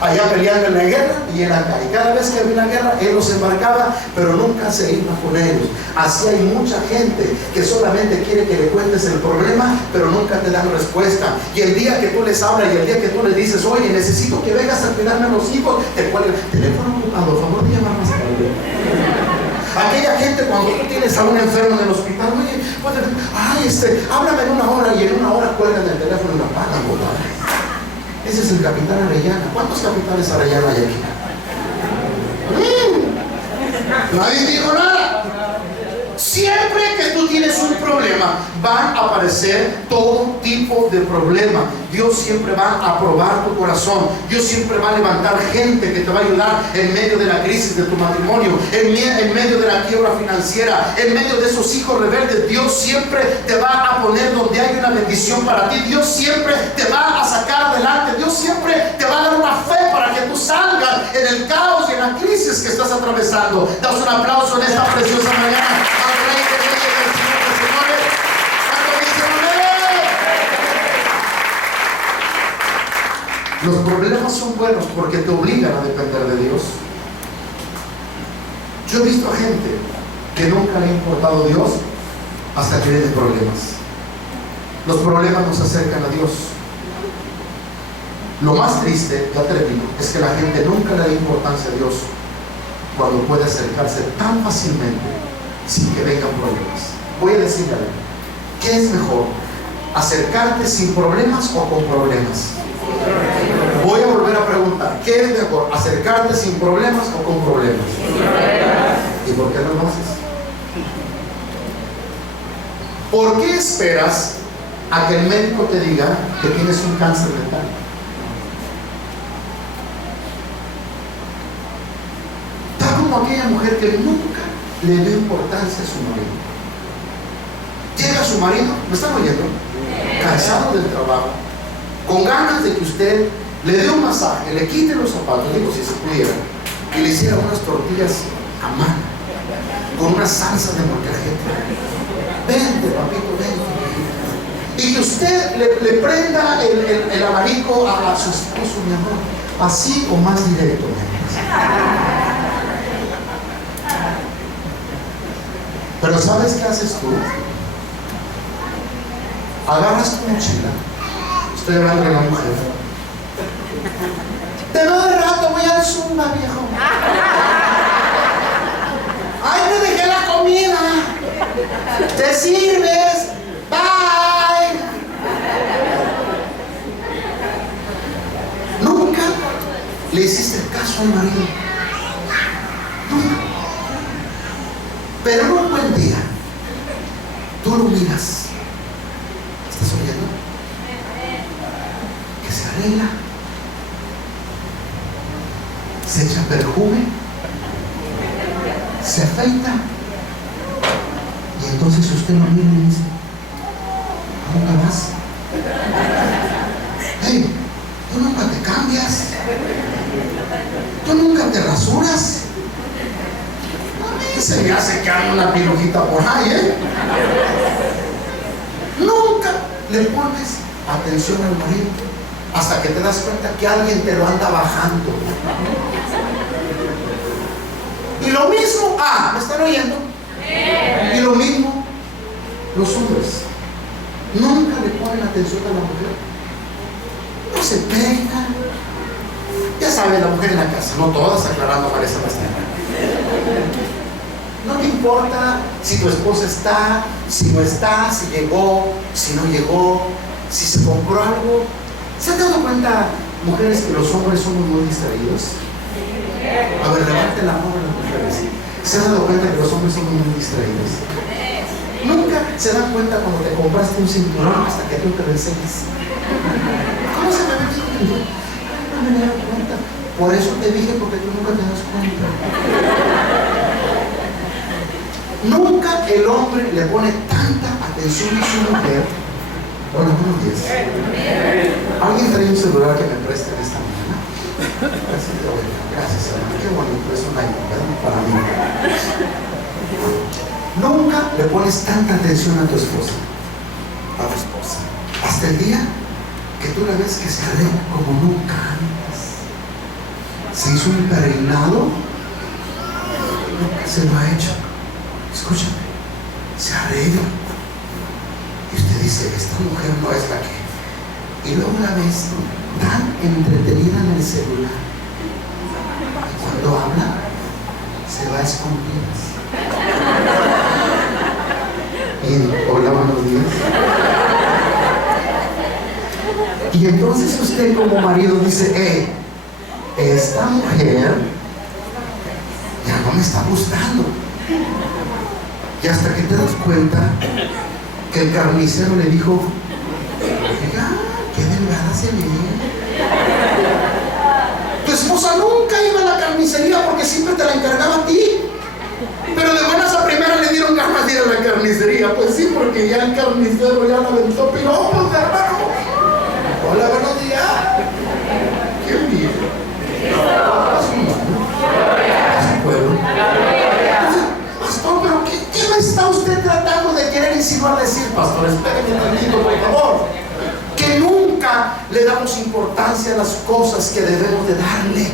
Allá peleando en la guerra y él acá. Y cada vez que había una guerra, él los embarcaba, pero nunca se iba con ellos. Así hay mucha gente que solamente quiere que le cuentes el problema, pero nunca te dan respuesta. Y el día que tú les hablas y el día que tú les dices, oye, necesito que vengas a cuidarme a los hijos, te cuelgan. Teléfono ocupado, por favor, de llamar más tarde. Aquella gente, cuando tú tienes a un enfermo en el hospital, oye, háblame en una hora, y en una hora cuelgan el teléfono y lo apagan, compadre. Ese es el capitán Arellana. ¿Cuántos capitanes Arellana hay aquí? Nadie dijo nada. Siempre que tú tienes un problema, van a aparecer todo tipo de problemas. Dios siempre va a probar tu corazón. Dios siempre va a levantar gente que te va a ayudar en medio de la crisis de tu matrimonio, en medio de la quiebra financiera, en medio de esos hijos rebeldes. Dios siempre te va a poner donde hay una bendición para ti. Dios siempre te va a sacar adelante. Dios siempre te va a dar una fe para que tú salgas en el caos y en la crisis que estás atravesando. Damos un aplauso en esta preciosa mañana. Los problemas son buenos porque te obligan a depender de Dios. Yo he visto a gente que nunca le ha importado Dios hasta que viene problemas. Los problemas nos acercan a Dios. Lo más triste, ya termino, es que la gente nunca le da importancia a Dios cuando puede acercarse tan fácilmente sin que vengan problemas. Voy a decirle algo. ¿Qué es mejor? ¿Acercarte sin problemas o con problemas? Voy a volver a preguntar, ¿qué es mejor? ¿Acercarte sin problemas o con problemas? ¿Y por qué no lo haces? ¿Por qué esperas a que el médico te diga que tienes un cáncer mental? Está como aquella mujer que nunca le dio importancia a su marido. Llega su marido, ¿me están oyendo? Cansado del trabajo, con ganas de que usted le dé un masaje, le quite los zapatos, digo si se pudiera, y le hiciera unas tortillas a mano, con una salsa de molcajete. Vente, papito, vente. Y que usted le prenda el abanico a su esposo, mi amor, así o más directo, mi amor. Pero ¿sabes qué haces tú? Agarras tu mochila. Estoy hablando de la mujer. Te veo de rato, voy al Zumba, viejo. Ay, te dejé la comida. Te sirves. Bye. Nunca le hiciste caso al marido. Nunca. Pero un buen día, tú lo miras. ¿Estás oyendo? Que se arregla, se echa perfume, se afeita, y entonces usted lo mira y dice, trae una pirujita por ahí, ¿eh? Nunca le pones atención al marido hasta que te das cuenta que alguien te lo anda bajando. Y lo mismo, ¿me están oyendo? Y lo mismo los hombres. Nunca le ponen atención a la mujer. No se pegan. Ya sabe, la mujer en la casa, no todas, aclarando para esa mañana. No te importa si tu esposa está, si no está, si llegó, si no llegó, si se compró algo. ¿Se han dado cuenta, mujeres, que los hombres somos muy distraídos? A ver, levanten la mano las mujeres. ¿Se han dado cuenta que los hombres somos muy distraídos? Nunca se dan cuenta cuando te compraste un cinturón hasta que tú te lo enseñas. ¿Cómo se me ve el cinturón? No me he dado cuenta. Por eso te dije, porque tú nunca te das cuenta. Nunca el hombre le pone tanta atención a su mujer. Hola, buenos días. ¿Alguien trae un celular que me preste esta mañana? Gracias, hermano. Qué bonito, es una ayuda para mí. Nunca le pones tanta atención a tu esposa, hasta el día que tú la ves que se arregla como nunca antes. Se hizo un peinado, nunca se lo ha hecho. Escúchame, se arregla. Y usted dice, esta mujer no es la que. Y luego la ves tan entretenida en el celular. Y cuando habla, se va a escondidas. Y hola, buenos días. Y entonces usted como marido dice, esta mujer ya no me está gustando. Y hasta que te das cuenta que el carnicero le dijo, oiga, qué delgada se ve. Tu esposa nunca iba a la carnicería porque siempre te la encargaba a ti. Pero de buenas a primeras le dieron ganas de ir a la carnicería. Pues sí, porque ya el carnicero ya la aventó piropos, hermano. Hola, buenos días. Qué bien. Es un humano. Es un pueblo. Pastor, pero ¿qué me está usted tratando de querer insinuar decir, pastor? Espéreme tantito, por favor. Que nunca le damos importancia a las cosas que debemos de darle,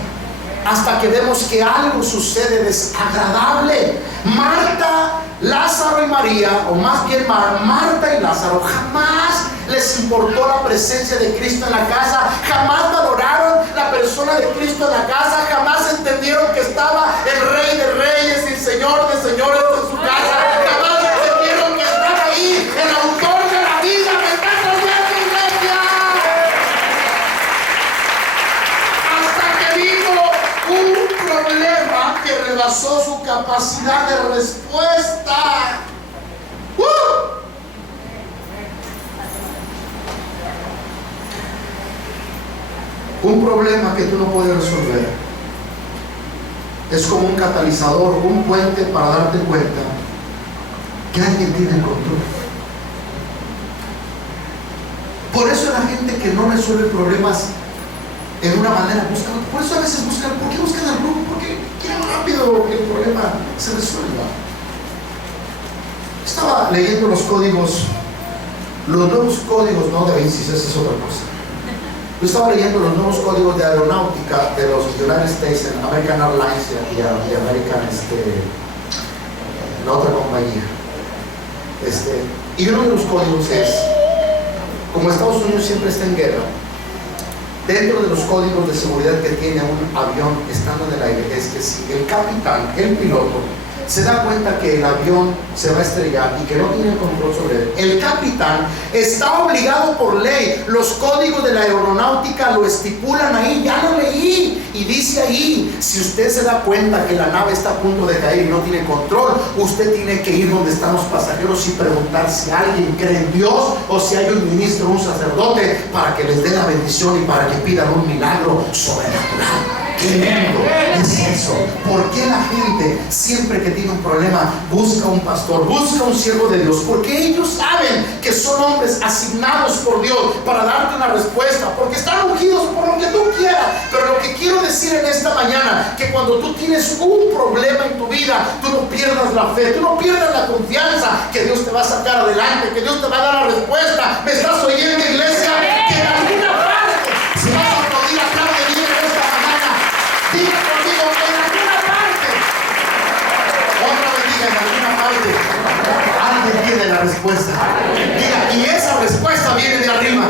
hasta que vemos que algo sucede desagradable. Marta, Lázaro y María, o más bien Marta y Lázaro, jamás les importó la presencia de Cristo en la casa, jamás valoraron la persona de Cristo en la casa, jamás entendieron que estaba el Rey de Reyes y el Señor de Señores en su casa, jamás entendieron que estaba ahí el autor de la vida. ¿Me estás oyendo, iglesia? Hasta que vino un problema que rebasó su capacidad de respuesta. Un problema que tú no puedes resolver es como un catalizador, un puente para darte cuenta que alguien tiene el control. Por eso la gente que no resuelve problemas en una manera busca, por eso a veces buscan, ¿por qué buscan al grupo? Porque quieren rápido que el problema se resuelva. Estaba leyendo los códigos, los nuevos códigos, no de INSIS, esa es otra cosa. Yo estaba leyendo los nuevos códigos de aeronáutica de los United States, American Airlines y American, la otra compañía. Y uno de los códigos es, como Estados Unidos siempre está en guerra, dentro de los códigos de seguridad que tiene un avión estando en el aire, es que si el capitán, el piloto, se da cuenta que el avión se va a estrellar y que no tiene control sobre él, el capitán está obligado por ley, los códigos de la aeronáutica lo estipulan ahí, ya lo leí, y dice ahí, si usted se da cuenta que la nave está a punto de caer y no tiene control, usted tiene que ir donde están los pasajeros y preguntar si alguien cree en Dios o si hay un ministro, un sacerdote, para que les dé la bendición y para que pidan un milagro sobrenatural. Qué lindo es eso. ¿Por qué la gente siempre que tiene un problema busca un pastor, busca un siervo de Dios? Porque ellos saben que son hombres asignados por Dios para darte una respuesta, porque están ungidos por lo que tú quieras. Pero lo que quiero decir en esta mañana, que cuando tú tienes un problema en tu vida, tú no pierdas la fe, tú no pierdas la confianza que Dios te va a sacar adelante, que Dios te va a dar la respuesta. ¿Me estás oyendo, iglesia? Que en alguna parte, si vas a aplaudir, aplaude bien en esta mañana. Diga conmigo, en alguna parte. Otra vez diga, en alguna parte. Alguien tiene la respuesta. Diga, y esa respuesta viene de arriba.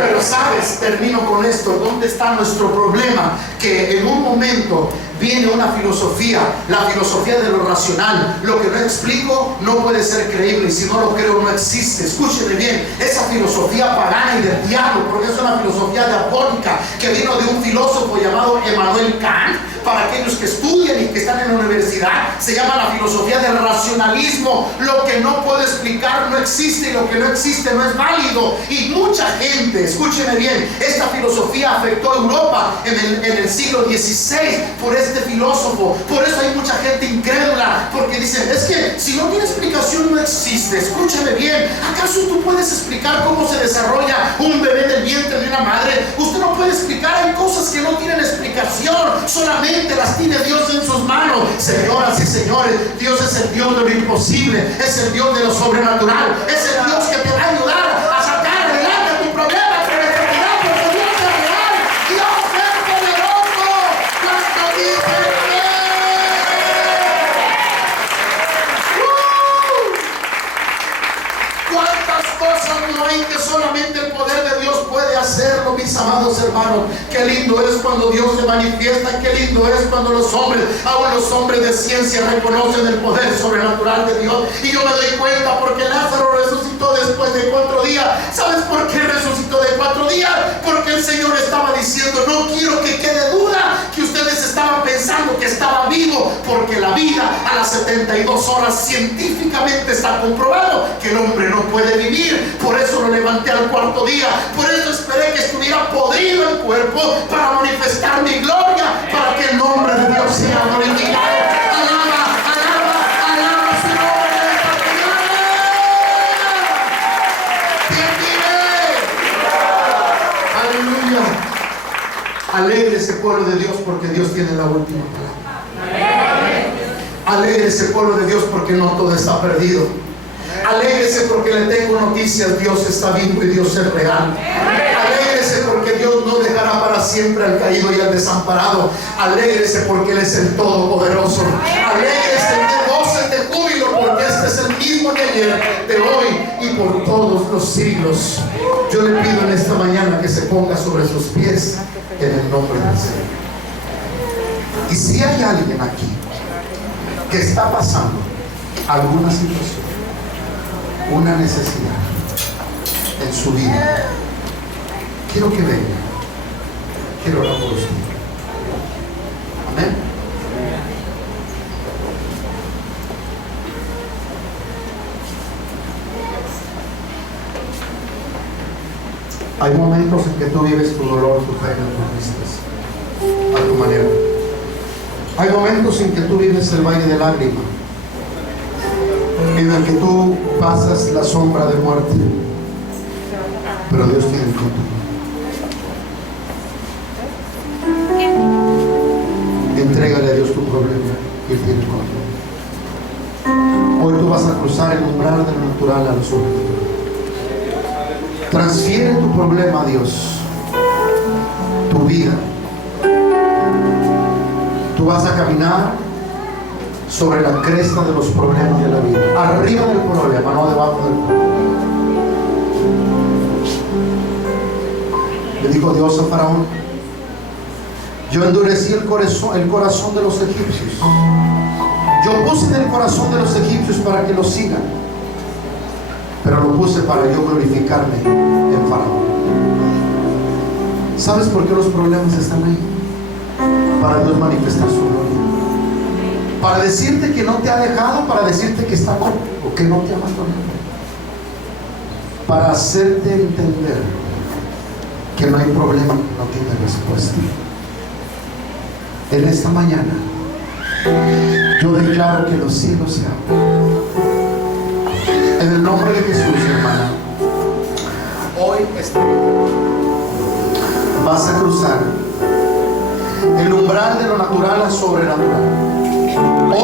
Pero sabes, termino con esto. ¿Dónde está nuestro problema? Que en un momento viene una filosofía, la filosofía de lo racional. Lo que no explico no puede ser creíble, y si no lo creo no existe. Escúcheme bien, esa filosofía pagana y del diablo, porque es una filosofía diabólica que vino de un filósofo llamado Immanuel Kant. Para aquellos que estudian y que están en la universidad, se llama la filosofía del racionalismo. Lo que no puedo explicar no existe, y lo que no existe no es válido. Y mucha gente, escúcheme bien, esta filosofía afectó a Europa en el siglo XVI por este filósofo. Por eso hay mucha gente incrédula, porque dicen, es que si no tiene explicación no existe. Escúcheme bien, ¿acaso tú puedes explicar cómo se desarrolla un bebé del vientre de una madre? Usted no puede explicar, hay cosas que no tienen explicación, solamente las tiene Dios en sus manos. Señoras y señores, Dios es el Dios de lo imposible, es el Dios de lo sobrenatural, es el Dios que te va a ayudar a sacar adelante tu problema con eternidad, porque Dios es real, Dios es poderoso. ¿Cuánto dicen amén? ¿Cuántas cosas no hay que solamente el poder de Dios puede hacerlo, mis amados hermanos? Qué lindo es cuando Dios se manifiesta, qué lindo es cuando los hombres, aún los hombres de ciencia, reconocen el poder sobrenatural de Dios. Y yo me doy cuenta porque Lázaro resucitó después de 4 días. ¿Sabes por qué resucitó de 4 días? Porque el Señor estaba diciendo, no quiero que quede duda que ustedes estaban pensando que estaba vivo, porque la vida a las 72 horas científicamente está comprobado que el hombre no puede vivir. Por eso lo levanté al 4º día, por eso esperé que estuviera podrido el cuerpo, para manifestar mi gloria, para que el nombre de Dios sea glorificado. Alaba, alaba, alaba su nombre en esta mañana. Bien, aleluya. Alégrese, pueblo de Dios, porque Dios tiene la última palabra. Alégrese, pueblo de Dios, porque no todo está perdido. Alégrese porque le tengo noticias, Dios está vivo y Dios es real. Alégrese porque Dios no dejará para siempre al caído y al desamparado. Alégrese porque Él es el Todopoderoso. Alégrese, de voces de júbilo, porque este es el mismo de ayer, de hoy y por todos los siglos. Yo le pido en esta mañana que se ponga sobre sus pies en el nombre del Señor. Y si hay alguien aquí que está pasando alguna situación, una necesidad en su vida, quiero que venga, quiero orar por usted. Amén. Hay momentos en que tú vives tu dolor, tu pena, tu tristeza a tu manera. Hay momentos en que tú vives el valle de lágrimas, en el que tú pasas la sombra de muerte, pero Dios tiene el control. Entrégale a Dios tu problema y Él tiene el control. Hoy tú vas a cruzar el umbral de lo natural a lo sobrenatural. Transfiere tu problema a Dios, tu vida. Tú vas a caminar sobre la cresta de los problemas de la vida, arriba del problema, no debajo del problema. Le dijo Dios a Faraón: yo endurecí el corazón de los egipcios. Yo puse en el corazón de los egipcios para que los sigan, pero lo puse para yo glorificarme en Faraón. ¿Sabes por qué los problemas están ahí? Para Dios manifestar su gloria, para decirte que no te ha dejado, para decirte que está contigo, que no te ha abandonado, para hacerte entender que no hay problema que no tiene respuesta. En esta mañana yo declaro que los cielos se abren. En el nombre de Jesús, hermana, hoy vas a cruzar el umbral de lo natural a sobrenatural. Hoy